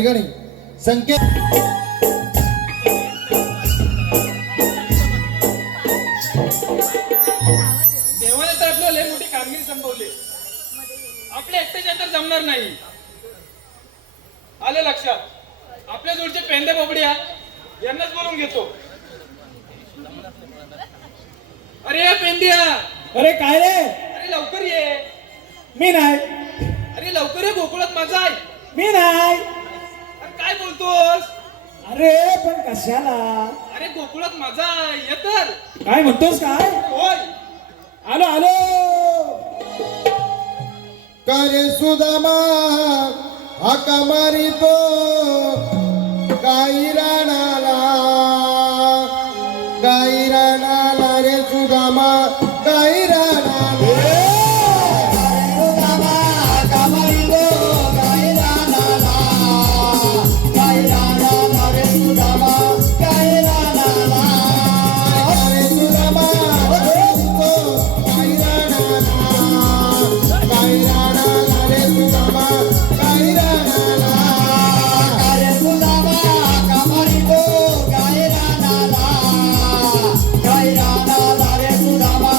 ठिकाणी संकेत देवाने तर आपल्याला लय मोठी कामगिरी संपवली. आपल्या एकट्याच्या तर जमणार नाही. आलं लक्षात. आपल्या जोडचे पेंदे बोबड्या यांनाच बोलून घेतो. अरे या पेंड्या, अरे काय रे? अरे लवकर ये. मी नाही, अरे लवकर ये, गोकुळात माझा आहे. मी नाही. अरे काय बोलतोस? अरे पण कशाला? अरे गोकुळात माझा आहे, ये तर. काय म्हणतोस काय? होय. आलो आलो. करे सुदामा हाका मारितो गाई राणाला रे सुदामा गाई राणाला सुदामा हाका मारितो गाई राणाला रे सुदामा गाई राणाला रे सुदामा मारितो गाई राणाला रे सुदामा गाई राणाला रे सुदामा हाका मारितो गाई राणाला रे सुदामा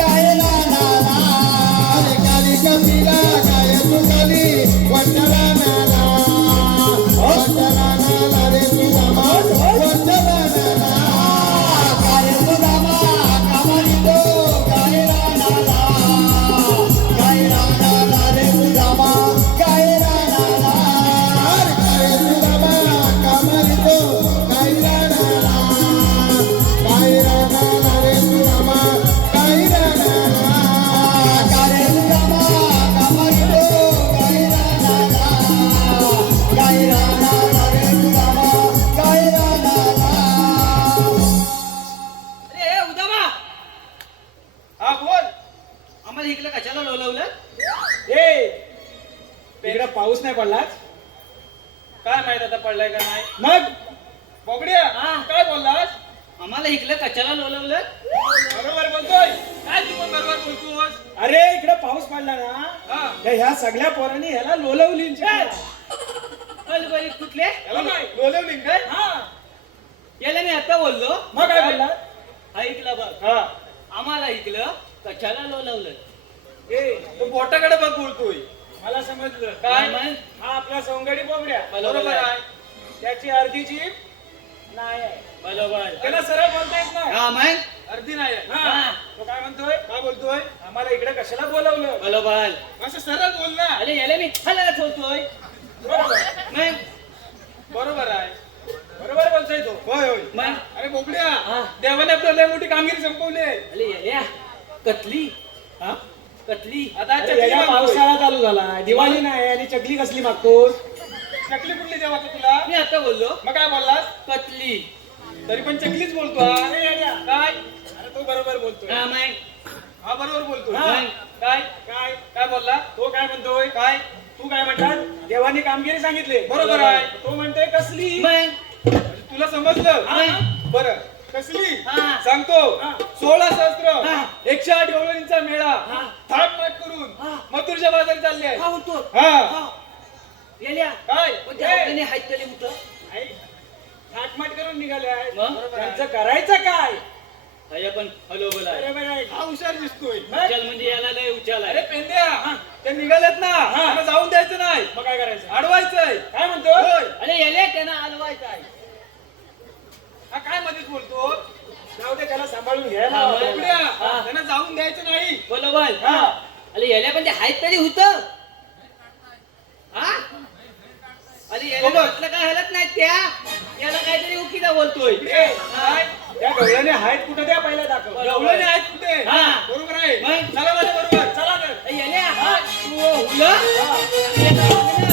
गाई राणाला रे काली कपिला गाय सुकाली वंदनाला रे सुदामा वंदनाला रे सुदामा हाका मारितो गाई राणाला रे सुदामा गाई राणाला रे सुदामा हाका मारितो गाई राणाला रे सुदामा गाई राणाला रे सुदामा हाका मारितो गाई राणाला रे सुदामा गाई राणाला अरे उदामा, हा बोल. आम्हाला इकडे कशाला लोलवलं? ए इकडे पाऊस नाही पडलाच. काय माहित आता पडलाय का नाही. मग बोबड्या हा. काय बोललास? आम्हाला इकडे कशाला लोलवलं? बरोबर बोलतोय. काय तू पण बरोबर बोलतोस? अरे इकडे पाऊस पडला ना, हा. तर ह्या सगळ्या पोरांनी ह्याला लोलवली. बलबली कुठले? याला काय बोलवली काय? हा याला मी आता बोललो. मग काय बोलला? ऐकलं बघ. हा आम्हाला ऐकलं कशाला लोलवलं? ए तो बोटाकडे बघ बोलतोय. मला समजलं. काय मग? हा आपला सोंगडी बोबड्या बरोबर आहे. त्याची अर्धी जीभ नाही आहे. बरोबर. त्याला सरळ बोलता येत नाही. हा मग? अर्धी नाही आहे. हा. तो काय म्हणतोय? काय बोलतोय? आम्हाला इकडे कशाला बोलवलं? बरोबर. असं सरळ बोल ना. अरे याला मी हलत होतोय. बरोबर मग? बरोबर आहे. बरोबर बोलतोय तो. होय होय. मग? अरे बोबड्या, हा. देवाने आपल्याला लय मोठी कामगिरी संपवली आहे. अरे या कतली. हा? कतली. आता अरे चकली याला मागतोय. पावसाळा चालू झाला, दिवाळी नाही आणि चकली कसली मागतोस? चकली कुठली देवाचं तुला? मी आता बोललो मग काय बोललास? कतली. तरी पण चकलीच बोलतो हा. अरे याड्या. काय? अरे तो बरोबर बोलतोय. हा मग? हा बरोबर बोलतोय. हा. काय? काय काय बोलला? तो काय म्हणतोय? काय? तू काय म्हणतात? देवाने कामगिरी सांगितली. बरोबर आहे. तो म्हणतोय कसली? मग? तुला समजलं? हा. बरं. कसली? हा. सांगतो. हा. 16 सहस्त्र हा. 108 गवळणींचा मेळा हा. थाटमाट करून हा. मथुरच्या बाजारी चालले आहे. हा होतो. हा. हा. याल्या. काय? कोणत्या हाताने हात तरी उठलं? आई, थाटमाट करून निघाले आहेत. मग? बरोबर आहे. त्यांचं करायचं काय? अरे पण हलो बोला. बरोबर आहे. हा हुशार दिसतोय. उचल म्हणजे याला लय उचल अरे आहे. पेंद्या, ते निघालेत ना, त्यांना जाऊन द्यायचं नाही, मग काय करायचं? अडवायचंय. काय म्हणतो? होय. अरे याले त्यांना हलवायचं आहे. हा काय मध्येच बोलतो? जाऊ दे, त्याला सांभाळून घ्या ना. हा, बोबड्या, हा. त्यांना जाऊन द्यायचं नाही. बरोबर. हा. अरे याला पण ते हात तरी होत. हा? अरे याला बरोबर. म्हटलं काय हलत नाही त्या. याला काहीतरी उकीदा बोलतोय. ए, काय? त्या गवळ्याने हात कुठं द्या पहिला दाखव. गवळणी आहेत कुठे? हा. बरोबर आहे. मग? चला माझ्या बरोबर. चला तर. अरे याल्या, तू हुलं? आणि याला हुलं.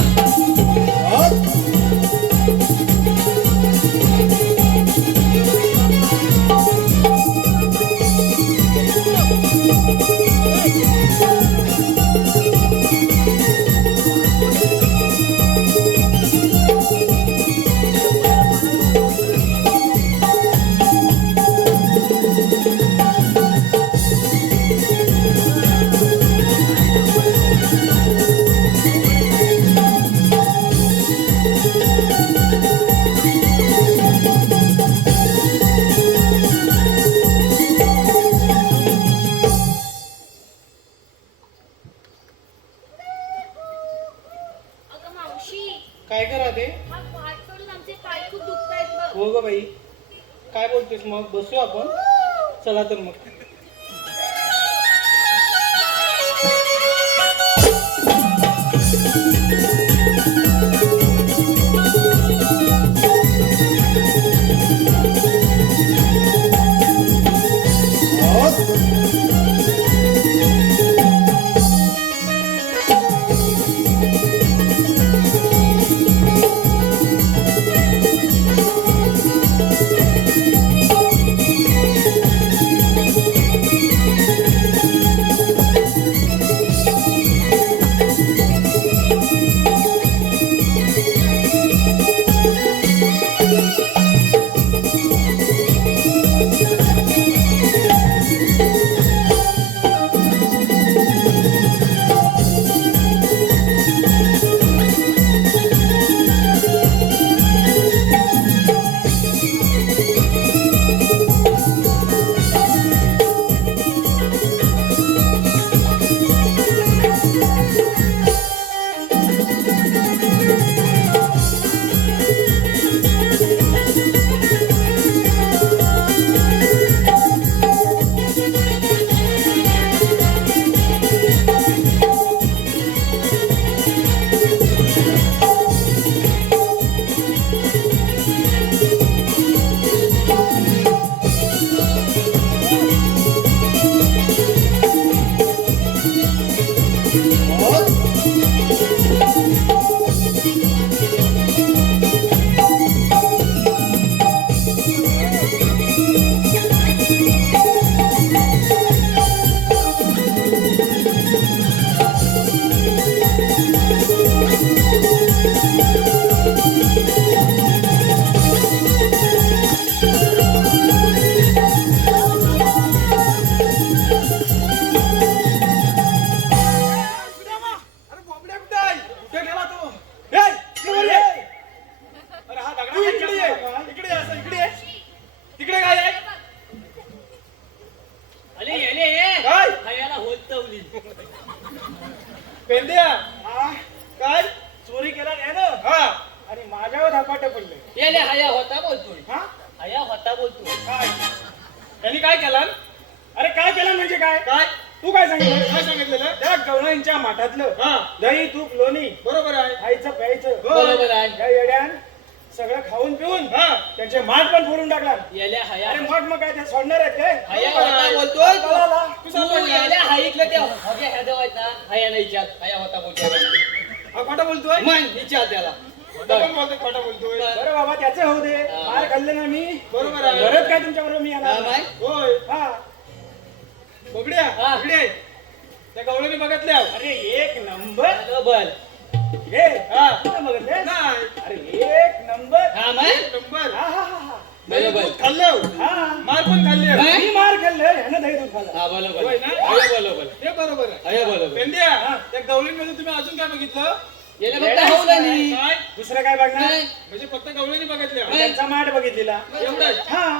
नक्कीच मग बसू आपण. चला तर मग. अरे बोबड्या कुठे आहे? कुठे गेला तो? ए, इकडे ये. अरे हा दगडा तू काय इकडे केला? ये. इकडे ये असं, इकडे ये. तिकडे काय आहे? अरे येले ये काय? हयाला होलतवली. पेंड्या हा, काय? चोरी केला नाही ना? हा. आणि माझ्यावर धपाटे पडले. येले हया होता बोलतोय. हा? हया होता बोलतोय. काय? यांनी काय केलं? अरे काय केलं म्हणजे काय? काय? तू काय सांगितलं? काय सांगितलेलं? त्या गवळणीच्या माठातलं हा. दही तूप लोणी बरोबर आहे. खायचं प्यायचं बरोबर आहे. त्या येड्यान सगळं खाऊन पिऊन हा. त्यांचे माठ पण फोडून टाकला. येले हया अरे मग काय ते सोडणार आहेत काय? हया होता बोलतोय. कळाला? तू येले हाईकलं ते हगे ह्या व्हायचा हया नाही विचार हया होता बोलतोय. हा खोटा बोलतोय? मग विचार त्याला. खोटा पण बोलतोय, खोटा बोलतोय. बरं बाबा त्याचं होऊ दे. मार खाल्ले ना मी. बरोबर आहे. परत काय तुमच्या बरोबर मी हा, येणार बाय. होय. हा. बोबड्या हा. इकडे ये. त्या गवळणी बघितल्या. अरे एक नंबर बरोबर. हे हा. कुठं बघितले? नाही. अरे एक नंबर हा मग एक नंबर. हा हा हा हा. दही बरोबर. दूध खाल्लं. हा मार पण खाल्ली. काय? मी मार खाल्लं ह्यानं दही दूध खाल्लं. हा बरोबर. होय ना? हया बरोबर. हे बरोबर आहे. हया बरोबर. पेंड्या त्या गवळींमध्ये तुम्ही अजून काय बघितलं? येले फक्त हवला नाही. काय? दुसरं काय बघणार? काय? म्हणजे फक्त गवळीने बघितल्या. नाही. त्यांचा माठ बघितलेला. एवढंच. हा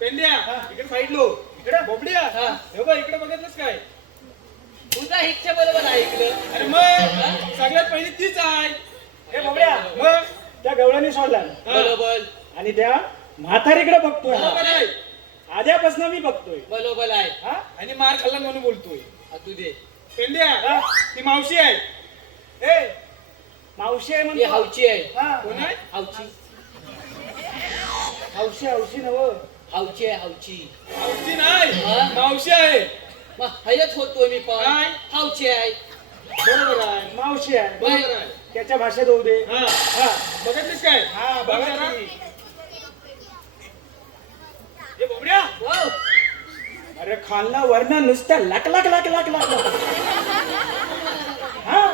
पेंड्या इकडे साईड लो. इकडे बोबड्या हा. हे बघ इकडे बघितलंस काय? तुझा इच्छा बरोबर ऐकलं. अरे मग सगळ्यात पहिली तीच आहे. हे बघूया मग त्या गवळणी सोडला बरोबर. आणि त्या म्हातारीकडे बघतोय बरोबर आहे. आद्यापासून मी बघतोय बरोबर आहे. हा आणि मार खाल्ला म्हणून बोलतोय. हा, तू दे. पेंड्या ती मावशी आहे. ए मावशी आहे ती म्हणतो हावची आहे. हा कोण आहे? हावची. हौशी हौशी नव हावची आहे हावची. मावशी नाही हा? मावशी आहे. मग हयच होतोय मी पण. काय? हावची आहे. बरोबर आहे. मावशी आहे बरोबर आहे. त्याच्या भाषेत होऊ दे हा हा बघितलीस काय? हा बघ बघा जरा. की. ए बोबड्या वाव. अरे खालना वरना नुसत्या लाक लाक लाक लाक लाक लाक. हा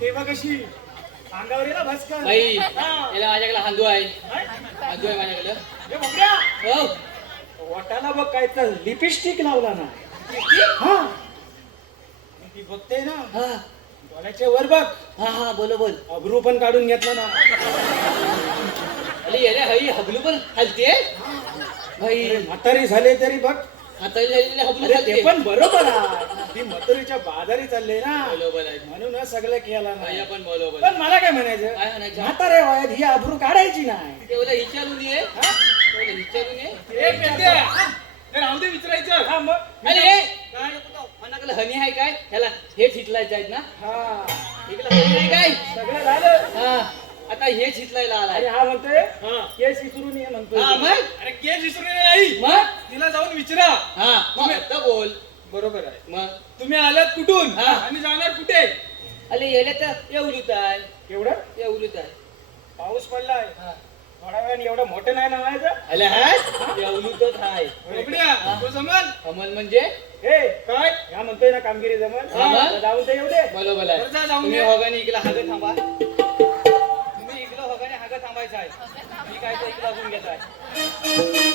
ते बघ कशी अंगावर येला भस्का बाई हा. याला माझ्याकडे हांदू आहे. काय? हांदू आहे माझ्याकडे. ए बोबड्या हो. वाटाला बघ काय तर लिपस्टिक लावला ना हा आणि ती बघते ना हा डोळ्याच्या वर बघ हा हा बोलो बोल. अब्रू पण काढून घेतला ना अरे याला हई हबलू पण हलते. भाई अरे म्हातारी झाले तरी बघ आता हबलू अरे ते हलते. पण बरोबर आहे ती म्हातारीच्या बाजारी चालले ना बरोबर आहे. म्हणून सगळं केला भैया ना पण बरोबर. पण मला काय काय म्हणायचं म्हणायचं? म्हातारे वयात ही अब्रू काढायची नाही तेवढं विचारून ये. हा? पहिले विचारून ये. ए पेट्या ते राहू दे विचारायचं. हा मग अरे काय मनाकडे हनी आहे काय ह्याला हे हिटलायचं आहेत ना हा इकडे हनी आहे काय सगळं झालं. हा आता हे हिटलायला आणि आलाय हा म्हणतोय हा. केस विसरून ये म्हणतोय. हा मग अरे केस विसरलेले नाही. मग तिला जाऊन विचारा. हा मग आता बोल बरोबर आहे. मग तुम्ही आलात कुठून हा. आणि जाणार कुठे? अरे येले तर येवलूत आहे केवढं येवलूत आहे पाऊस पडलाय हा. थोड्या वेळाने एवढं मोठं नाही ना व्हायचं. अले हाय येवलूतच आहे बोबड्या, तो जमल अमल म्हणजे हे काय? ह्या म्हणतोय ना कामगिरी जमल. हा. आता जाऊन ते येऊ दे. बरोबर बरं जा, आहे जाऊन तुम्ही ये. होगाने इकडे हागं थांबा तुम्ही इकडं होगाने हागं थांबायचं आहे मी काय तर इकडं बघून घेत आहे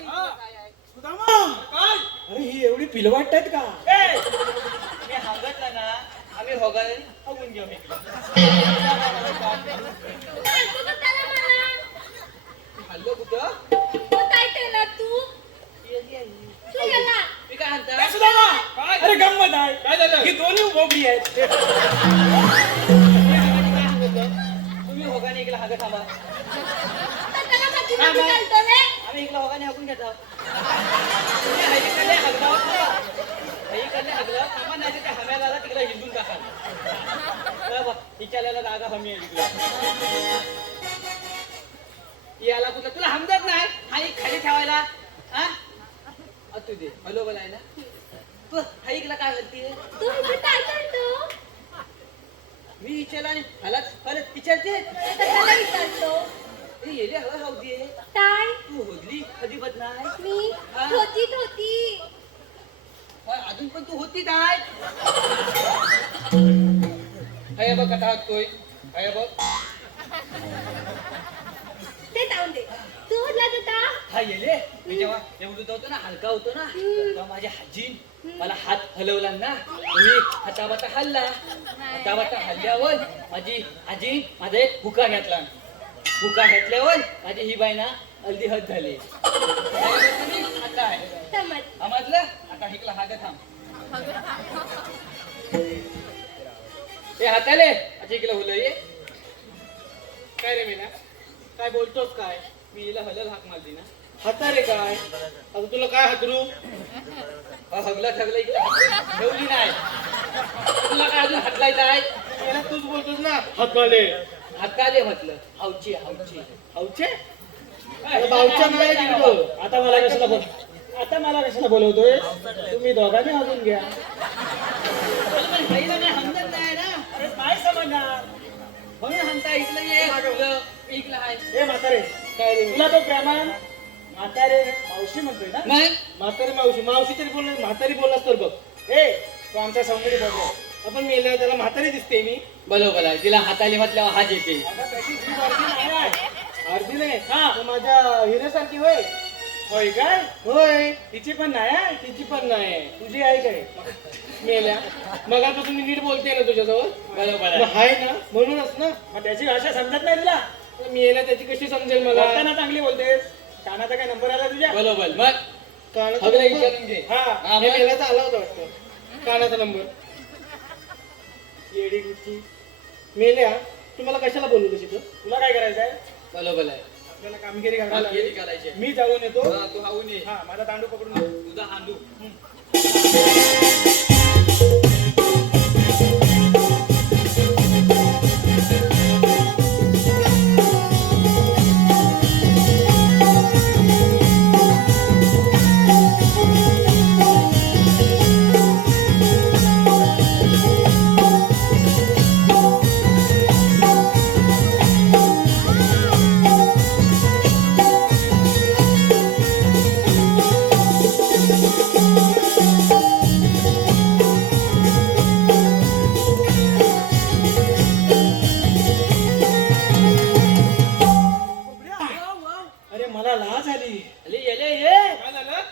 सुदामा काय? अरे ही एवढी पिलवाट आहेत का? मी हागतला ना आम्ही होगाने हागून घेऊ इकडं ऐकू का त्याला मला? हल्लो कुठं मग काय केलं तू? तू गेला. मी काय ए, म्हणता सुदामा काय? अरे गंमत आहे. काय झालं? ही दोन्ही बोबडी आहेत. तुम्ही होगाने इकडे हागं थांबा आता त्याला कधी कधी चालतं रे? आम्ही इकडे होगाने हागून घेतो तुम्ही हाईकडे हागलाव थांबा हाईकडे हागलाव थांबा नाही तर त्या हम्याला तिकडे हिंदून टाका हिच्याला जागा हमी आहे तिकडे याला कुठं तुला हमदत नाही हाई खाली ठेवायला हा तू दे हॅलो बोलाय ना तू हाईकला काय म्हणते तू इथे काय करतो? मी विचारला आणि हलाच हलत विचारते कशाला विचारतो? ए, येले हवा हाव दे काय? तू होदली कधी बद नाही मी हा. होती. अजून पण तू होती काय काय बघ कथा तोय काय बघ ते जाऊन दे. तू होतला होता? हा येले मी जेव्हा एवढं होतो ना हलका होतो ना तेव्हा माझ्या आजीन मला हात हलवला ना मी हाताबाता हल्ला हाताबाता हल्ल्यावर माझी आजी माझा एक हुका घेतला हुका घेतल्यावर माझी ही बाई ना हल्दी हत झाली आता आहे समज. समजलं आता हिकला हात थांब हे हाताले आता इकडे हुलं ये काय रे मीना? काय बोलतोस काय? मी हिला हलल हाक मारली ना हाता रे काय? आता तुला काय हातरू? हगला ठगला इकडे हात ठेवली नाही तुला काय अजून हातलायचं आहे याला तूच बोलतोस ना हाताले. हात का दे म्हटलं हावची हावची हावचे? भाऊच्या नाही तिकडं. आता मला कशाला बोलवतोय? तुम्ही दोघांनी अजून घ्या. बाईला नाही हमदत नाही ना अरे काय समजणार? म्हणून म्हणता इकडे ये इकडं इकडं आहे ए म्हातारे काय रे? तुला तो प्रेमान म्हातारे मावशी म्हणतोय ना? मग म्हातारी मावशी मावशी तरी बोलला म्हातारी बोललास तर बघ. ए तो आमचा सौंदर्य बघतो. आपण मेल्या त्याला म्हातारी दिसते मी. बरोबर आहे तिला हाताली म्हटल्यावर हात येते अगं त्याची जीभ अर्धी नाही आहे. अर्धी नाही हा. तर माझ्या हिरेसारखी होय. होय काय? होय तिची पण नाही आहे. तिची पण नाही तुझी आहे काय? मेल्या मगापासून मी नीट बोलते ना तुझ्याजवळ. बरोबर मग आहे हाय ना म्हणूनच ना मग त्याची भाषा समजत नाही तुला? मेल्या त्याची कशी समजेल मला? बोलताना चांगली बोलतेस. कानाचा काय नंबर आला तुझ्या? बरोबर मग कानाचा हगला नंबर? विचारून घे हा. हा, हे मग? मेल्याचा आला होता वाटतं कानाचा नंबर. येडी गुच्ची. मेल्या तुम्हाला कशाला बोलवलं तिथं? तुला काय करायचं आहे? बरोबर आहे आपल्याला कामगिरी करायला कामगिरी लागेल. करायची. मी जाऊन येतो. हा, तू हावून ये हा माझा तांडू पकडून ये. तुझा हांडू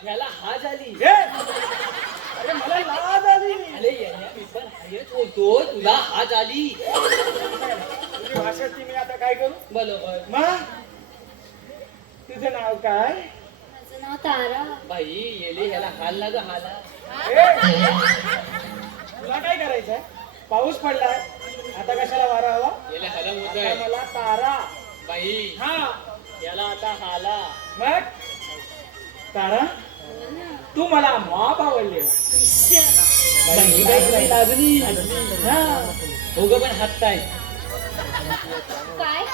ह्याला हाज आली ए, अरे मला लाज आली. अरे येण्या मी पण हायच बोलतो तुला हाज आली तुझी भाषा ती मी आता काय करू? बरोबर मग तुझं नाव काय? माझं नाव तारा. बाई येले ह्याला हाल ना ग हाला ए, तुला काय करायचंय? पाऊस पडलाय आता कशाला वारा हवा? येले हलम आता होतोय मला तारा. बाई हा याला आता हाला मग तारा तू मला माप आवडले. बाई बाई लागली हा होग पण हातताय काय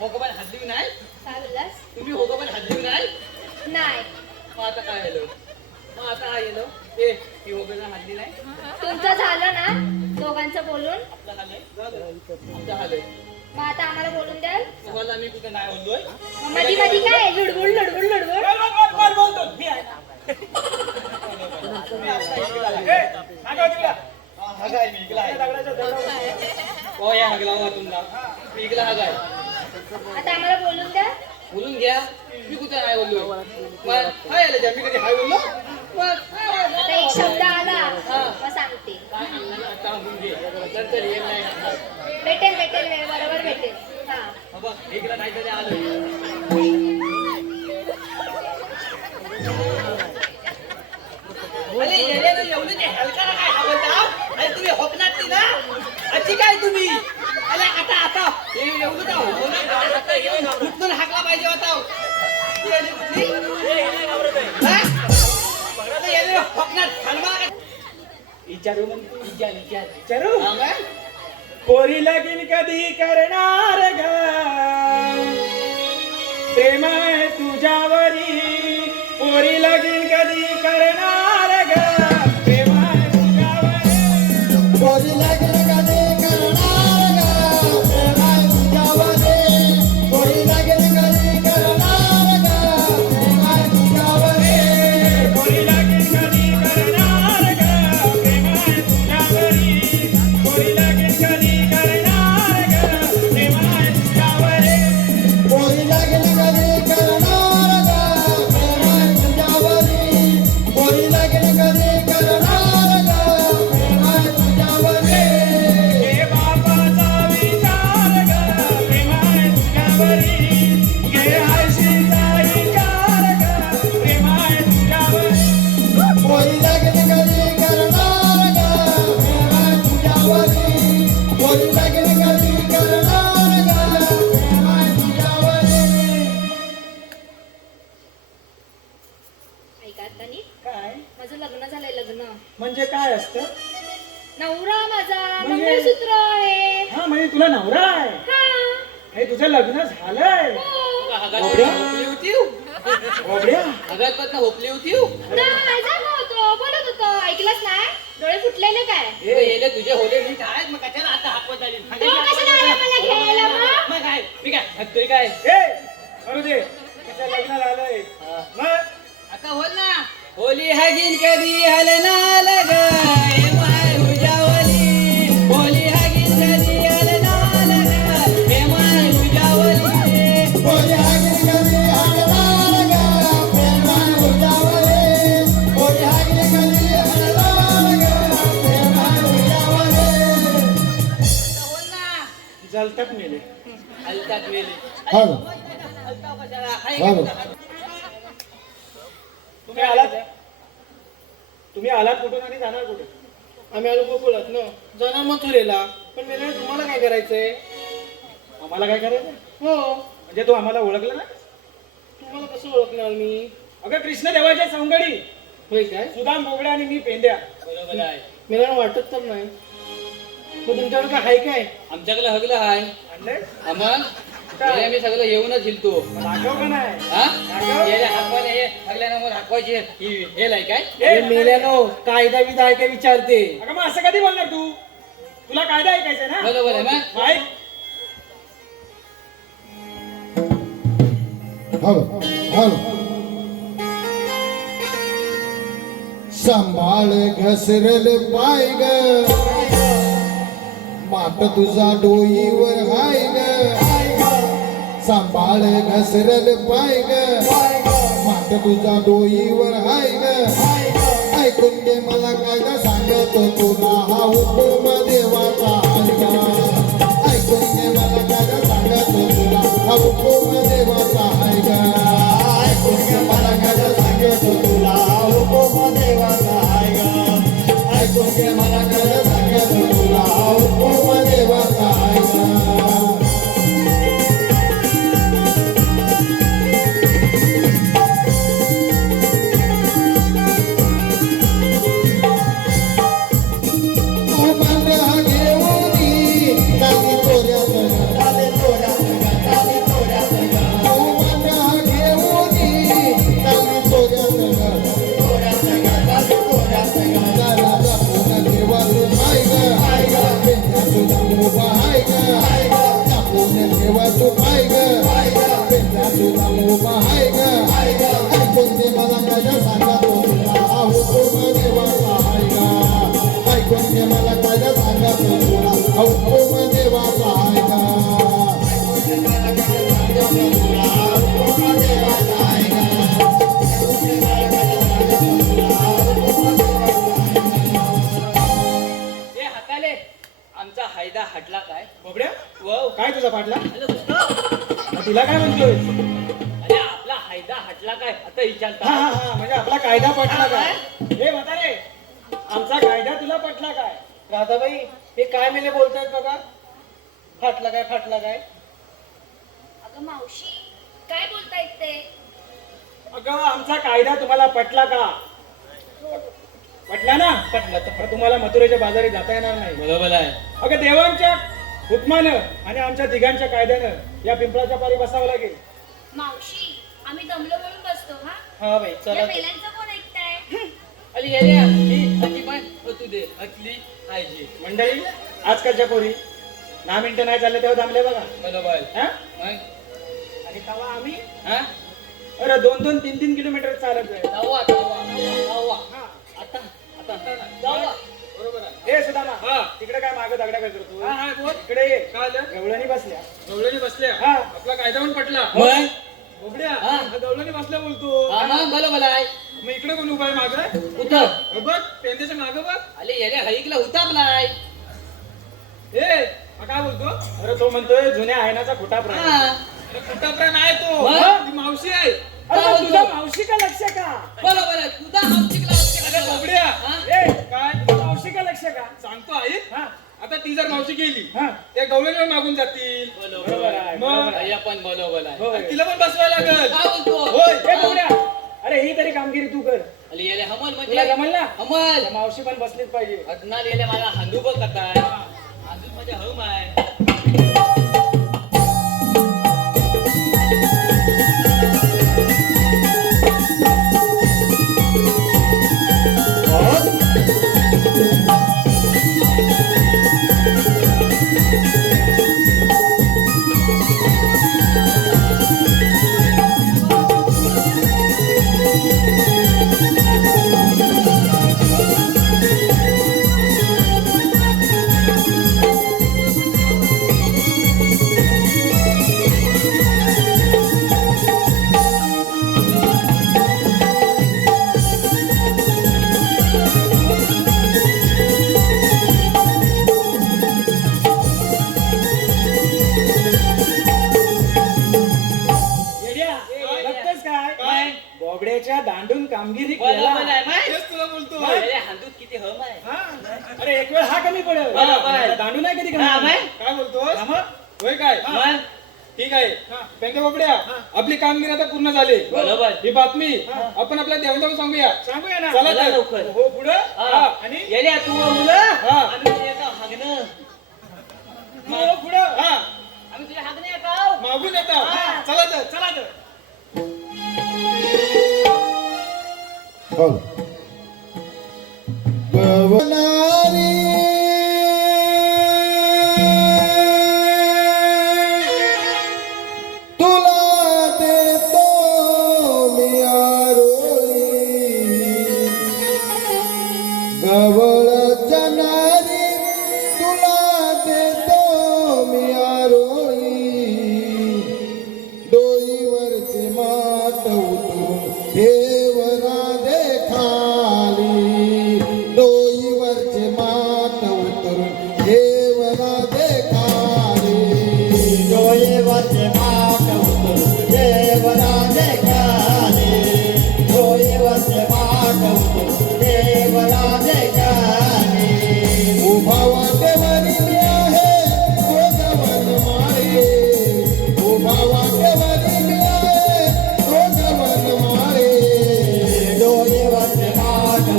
होग पण हातली नाही काय बोललास? तुम्ही होग पण हातली नाही नाही. मग आता काय आलं मग आता काय आलं ए ती होगला हातली नाही तुमचं झालं ना दोघांचं बोलून? आपलं हालय आमचं हालय मग आता आम्हाला बोलून द्याल? तुम्हाला मी कुठे नाही बोललोय मग मधी मधी काय लुडबुड लुडबुड लुडबुड? बोल बोलतो मी आहे. मी आता इकडे आलो. ए, मागं तिकडं. हा काय मी इकला त्या दगडाच्या दगडावर. हो या हगला हो तुमचा मी इकला हा काय आता आम्हाला बोलून द्या. बोलून घ्या मी कुठे नाही बोललोय मग काय आलं मी कधी हाय बोललो मग आता एक शब्द आला मग सांगते. काय सांगणार आता सांगून घे नंतर येईल नाही भेटेल भेटेल वेळ बरोबर भेटेल. हा बाबा इकडे नाही तरी आलं अरे येले ना एवढं ते हलका काय बोलता अरे तुम्ही होकनात ती ना अशी काय तुम्ही अरे आता आता हे एवढं का होणार आता येऊन कुठून हाकला पाहिजे होता ती आली कुठली हा? आता येले होकनात हलवा विचारू मग तू. विचार विचार विचारू हा मग? पोरी लगीन कधी करणार ग प्रेम आहे तुझ्यावरी पोरी लगीन कधी करणार ग प्रेम आहे तुझ्यावरी पोरी लगीन कधी करणार ग प्रेम आहे तुझ्यावरी पोरी लगीन कधी करणार ग प्रेम आहे तुझ्यावरी पोरी लगीन कधी करणार ग प्रेम आहे तुझ्यावरी पोरी लगीन कधी करणार ग प्रेम आहे तुझ्यावरी पोरी लगीन कधी करणार ग प्रेम आहे तुझ्यावरी पोरी लगीन कधी करणार ग प्रेम आहे तुझ्यावरी घे बापाचा विचार ग प्रेम आहे तुझ्यावरी घे आईशीचा विचार ग प्रेम आहे तुझ्यावरी पोरी लगीन कधी करणार ग प्रेम आहे तुझ्यावरी पोरी लगीन कधी करणार ग प्रेम आहे तुझ्यावरी ऐका आता नीट. काय माझं लग्न झालंय लग्न. म्हणजे काय असतं? नवरा माझा म्हणजे? मंगळसूत्र आहे. हा म्हणजे तुला नवरा आहे हा हे तुझं लग्न झालंय हो. हगात बापरे. होपली होती बाबड्या हगात पण होपली होती नाही जागा होतो बोलत होतो ऐकलंच नाही डोळे फुटलेले काय? ए, येले तुझे होले मी काय मग कशाला आता हातवत आली तो कशाला आला मला घ्यायला मग? मग काय मी काय हत्तोय काय ए, करू दे तिचं लग्न झालंय मग आता बोल ना होली हगीन कधी हलनाल ग हे माय उजावली होली हगीन कधी हलनाल ग हे माय उजावली पोरी लगीन कधी करणार ग प्रेम आहे तुझ्यावरी पोरी लगीन कधी करणार ग प्रेम आहे तुझ्यावरी बोल ना जलतक मेले हलतात वेली हॅलो हलताव कशाला हाय हॅलो तुम्ही आलात कुठून आणि जाणार कुठे? आम्ही आलो गोकुळात ना जाणार मथुरेला पण मेला तुम्हाला काय करायचंय? आम्हाला काय करायचं? हो म्हणजे तू आम्हाला ओळखलं ना? तुम्हाला कसं ओळखणार मी? अगं कृष्णदेवाच्या सौंगडी होय काय? सुदाम बोबड्या आणि मी पेंड्या. बरोबर आहे मला वाटत तर नाही. मग तुमच्याकडे काय आहे काय? आमच्याकडे हगलं हाय आणलंय? आम्हाला गेल्या मी सगळं येऊनच हिलतो दाखव का नाही? हा गेल्या हाकवायला हे हगल्यानंतर हाकवायची ही हेल आहे काय अरे मेल्यानो कायदा विधा आहे काय विचारते? अगं मग असं कधी बोलणार तू? तुला कायदा ऐकायचा ना? बरोबर आहे मग ऐक. हॅलो हॅलो सांभाळ घसरल पाय ग माट तुझा डोईवर हाय ग सांभाळ घसरल पाय ग माट तुझा डोईवर हाय ग ऐकून घे मला कायदा सांगतो तुला हा हुकूम देवाचा हाय ग ऐकून घे मला कायदा सांगतो तुला हा हुकूम देवाचा हाय ग ऐकून घे मला कायदा सांगतो तुला हा हुकूम देवाचा हाय ग ऐकून घे मला कायदा सांगतो तुला हा हुकूम देवाचा हाय ग मला कायदा सांगतो तुला हुकूम देवाचा आहे का हे हाताले आमचा हायदा हटला काय बोबड्या वाव काय तुझा पाटला हॅलो कुठं? तिला काय म्हणतोय अरे आपला हायदा हटला काय आता हा विचारता हा हा म्हणजे आपला कायदा पटला काय हे म्हातारे आमचा कायदा तुला पटला काय राधाबाई हे काय मेले बोलतायत बघा फाटला काय अगं मावशी काय बोलतायत ते अगं आमचा कायदा तुम्हाला पटला का पटला ना पटला तर तुम्हाला मथुरेच्या बाजारी जाता येणार नाही बरोबर आहे अगं देवांच्या हुकमानं आणि आमच्या तिघांच्या कायद्यानं या पिंपळाच्या पारी बसावं लागेल मावशी आम्ही दमलो म्हणून बसतो हा हा बाई चला या मेल्यांचं कोण ऐकताय अली येल्या ही अजी पण तू दे अतली आयजी मंडळी आजकालच्या पोरी 10 मिनिटं नाही चालले तेव्हा थांबले बघा बरोबर हा? मग आणि तेव्हा आम्ही हा अरे 2-3 किलोमीटर चालत जाईल जावा हा. आता जावा बरोबर आहे ए सुदामा हा. तिकडे काय मागं दगडा काय करतो हा हा बोल इकडे ये काय आलं गवळणी बसल्या गवळणी बसल्या हा. आपला कायदा पण पटला मग बोबड्या हा. गवळणी बसल्या बोलतो हा मग बरोबर आहे मग इकडे कोण उभा आहे माग कुठं बघ पेंद्याच्या माग बघ अरे येल्या हईकला उतापलाय ए हा काय बोलतो अरे तो म्हणतोय जुन्या आयनाचा खोटा प्राण हा अरे कुठं प्राण आहे तो मग? ती मावशी आहे अरे काय पण तुझा बोलतो? मावशी का लक्ष का बरोबर आहे तुझा अरे बोबड्या हा? ए काय तुझा मावशी का लक्ष का सांगतो आई हा आता ती जर मावशी गेली हा त्या गवळणीवर मागून जातील बरोबर आहे मग? बरोबर आहे. या पण बरोबर आहे होय. आणि तिला पण बसवायला लागल काय बोलतो होय ए बोबड्या, अरे ही तरी कामगिरी तू कर अरे येले हमल तुला म्हणजे जमल ना हमल त्या मावशी पण बसलीच पाहिजे हटणार येले मला हांदू बघ काय हांदू माझ्या हम आहे येड्या, बघतोस काय बोबड्याच्या दांडून कामगिरी केला. बरोबर आहे माय तेच तुला बोलतो येले हांदू किती हम आहे हा? अरे एक वेळ हा कमी पडेल बरोबर आहे. दांडू नाही कधी हा, कमी बाई. काय बोलतोस हा, मग? होय काय मग ठीक आहे पेंद्या बोबड्या आपली कामगिरी आता पूर्ण झाली बरोबर. ही बातमी आपण आपल्या देवांना सांगूया सांगूया ना चला चला तर. लवकर. हो पुढं हा. आणि येले तू मुलं हा. आम्ही येतो हागणं तू हो पुढं हा आम्ही तुझ्या हागणं येतो मागून येता चला तर चला तर बोल गवनारी तुला देतो मी आरोळी गवळ जनारी तुला देतो मी आरोळी डोईवरची मात उतरून हे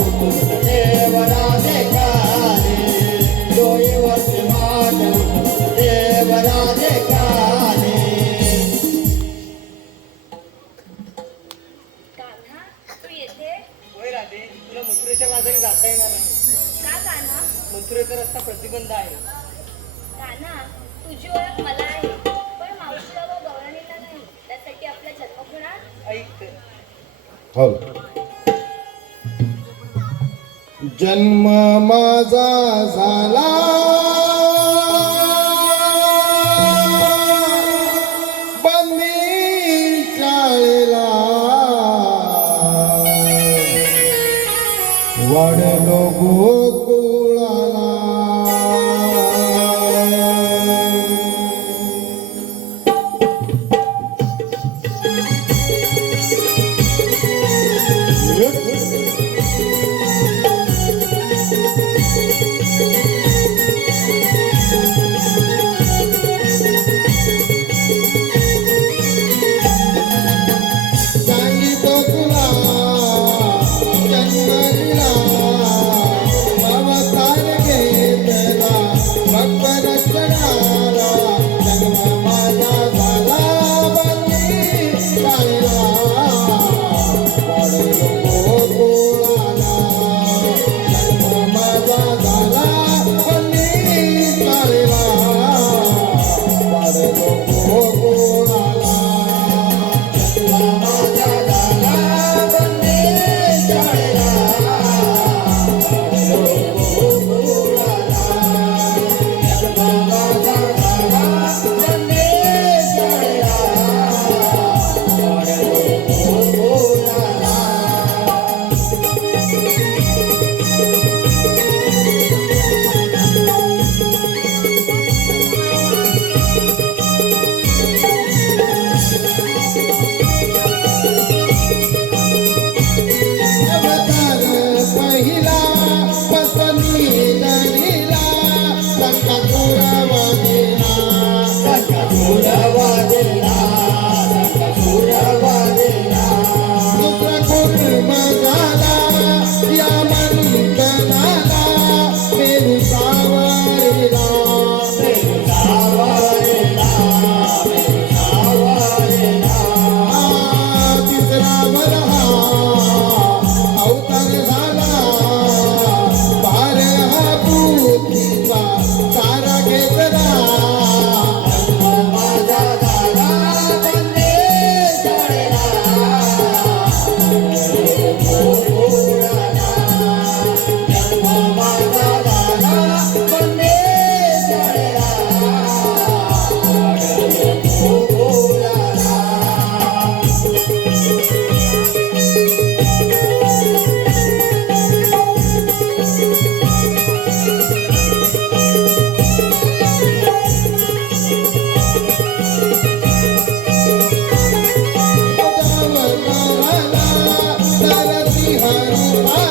उठून देवराजे काले डोईवरचे माठ उठून देवराजे काले कान्हा तू येथे होय राधे, तुला मथुरेच्या बाजारी जाता येणार नाही. का कान्हा? मथुरेचा रस्ता प्रतिबंध आहे. कान्हा तुझी ओळख मला आहे पण मावशीला व गौराणीला नाही. त्यासाठी आपला जन्म कुणात? ऐक तर. हो जन्म माझा झाला बंदी चाळीला वाढलो गोकुळाला सांगितो तुला जन्मदिला अवतार घेतला भक्त रक्षणाला जन्म माझा झाला बंदी चाळीला वाढलो गोकुळाला जन्म माझा झाला बंदी चाळीला वाढलो गोकुळाला अवतार पहिला पसनी दरीला संकटूर वादिला संकटूर वादिला संकटूर वादिला दुसरा कुर्म झाला या मंथनाला मेरू सावरीला मेरू सावरीला मेरू सावरीला तिसरा वरहा अवतार झाला पार हा बुद्धीचा सारा घेतला जन्म माझा झाला बंदी चाळीला गोकुळाला जन्म माझा झाला बंदी चाळीला गोकुळाला सरती हरुला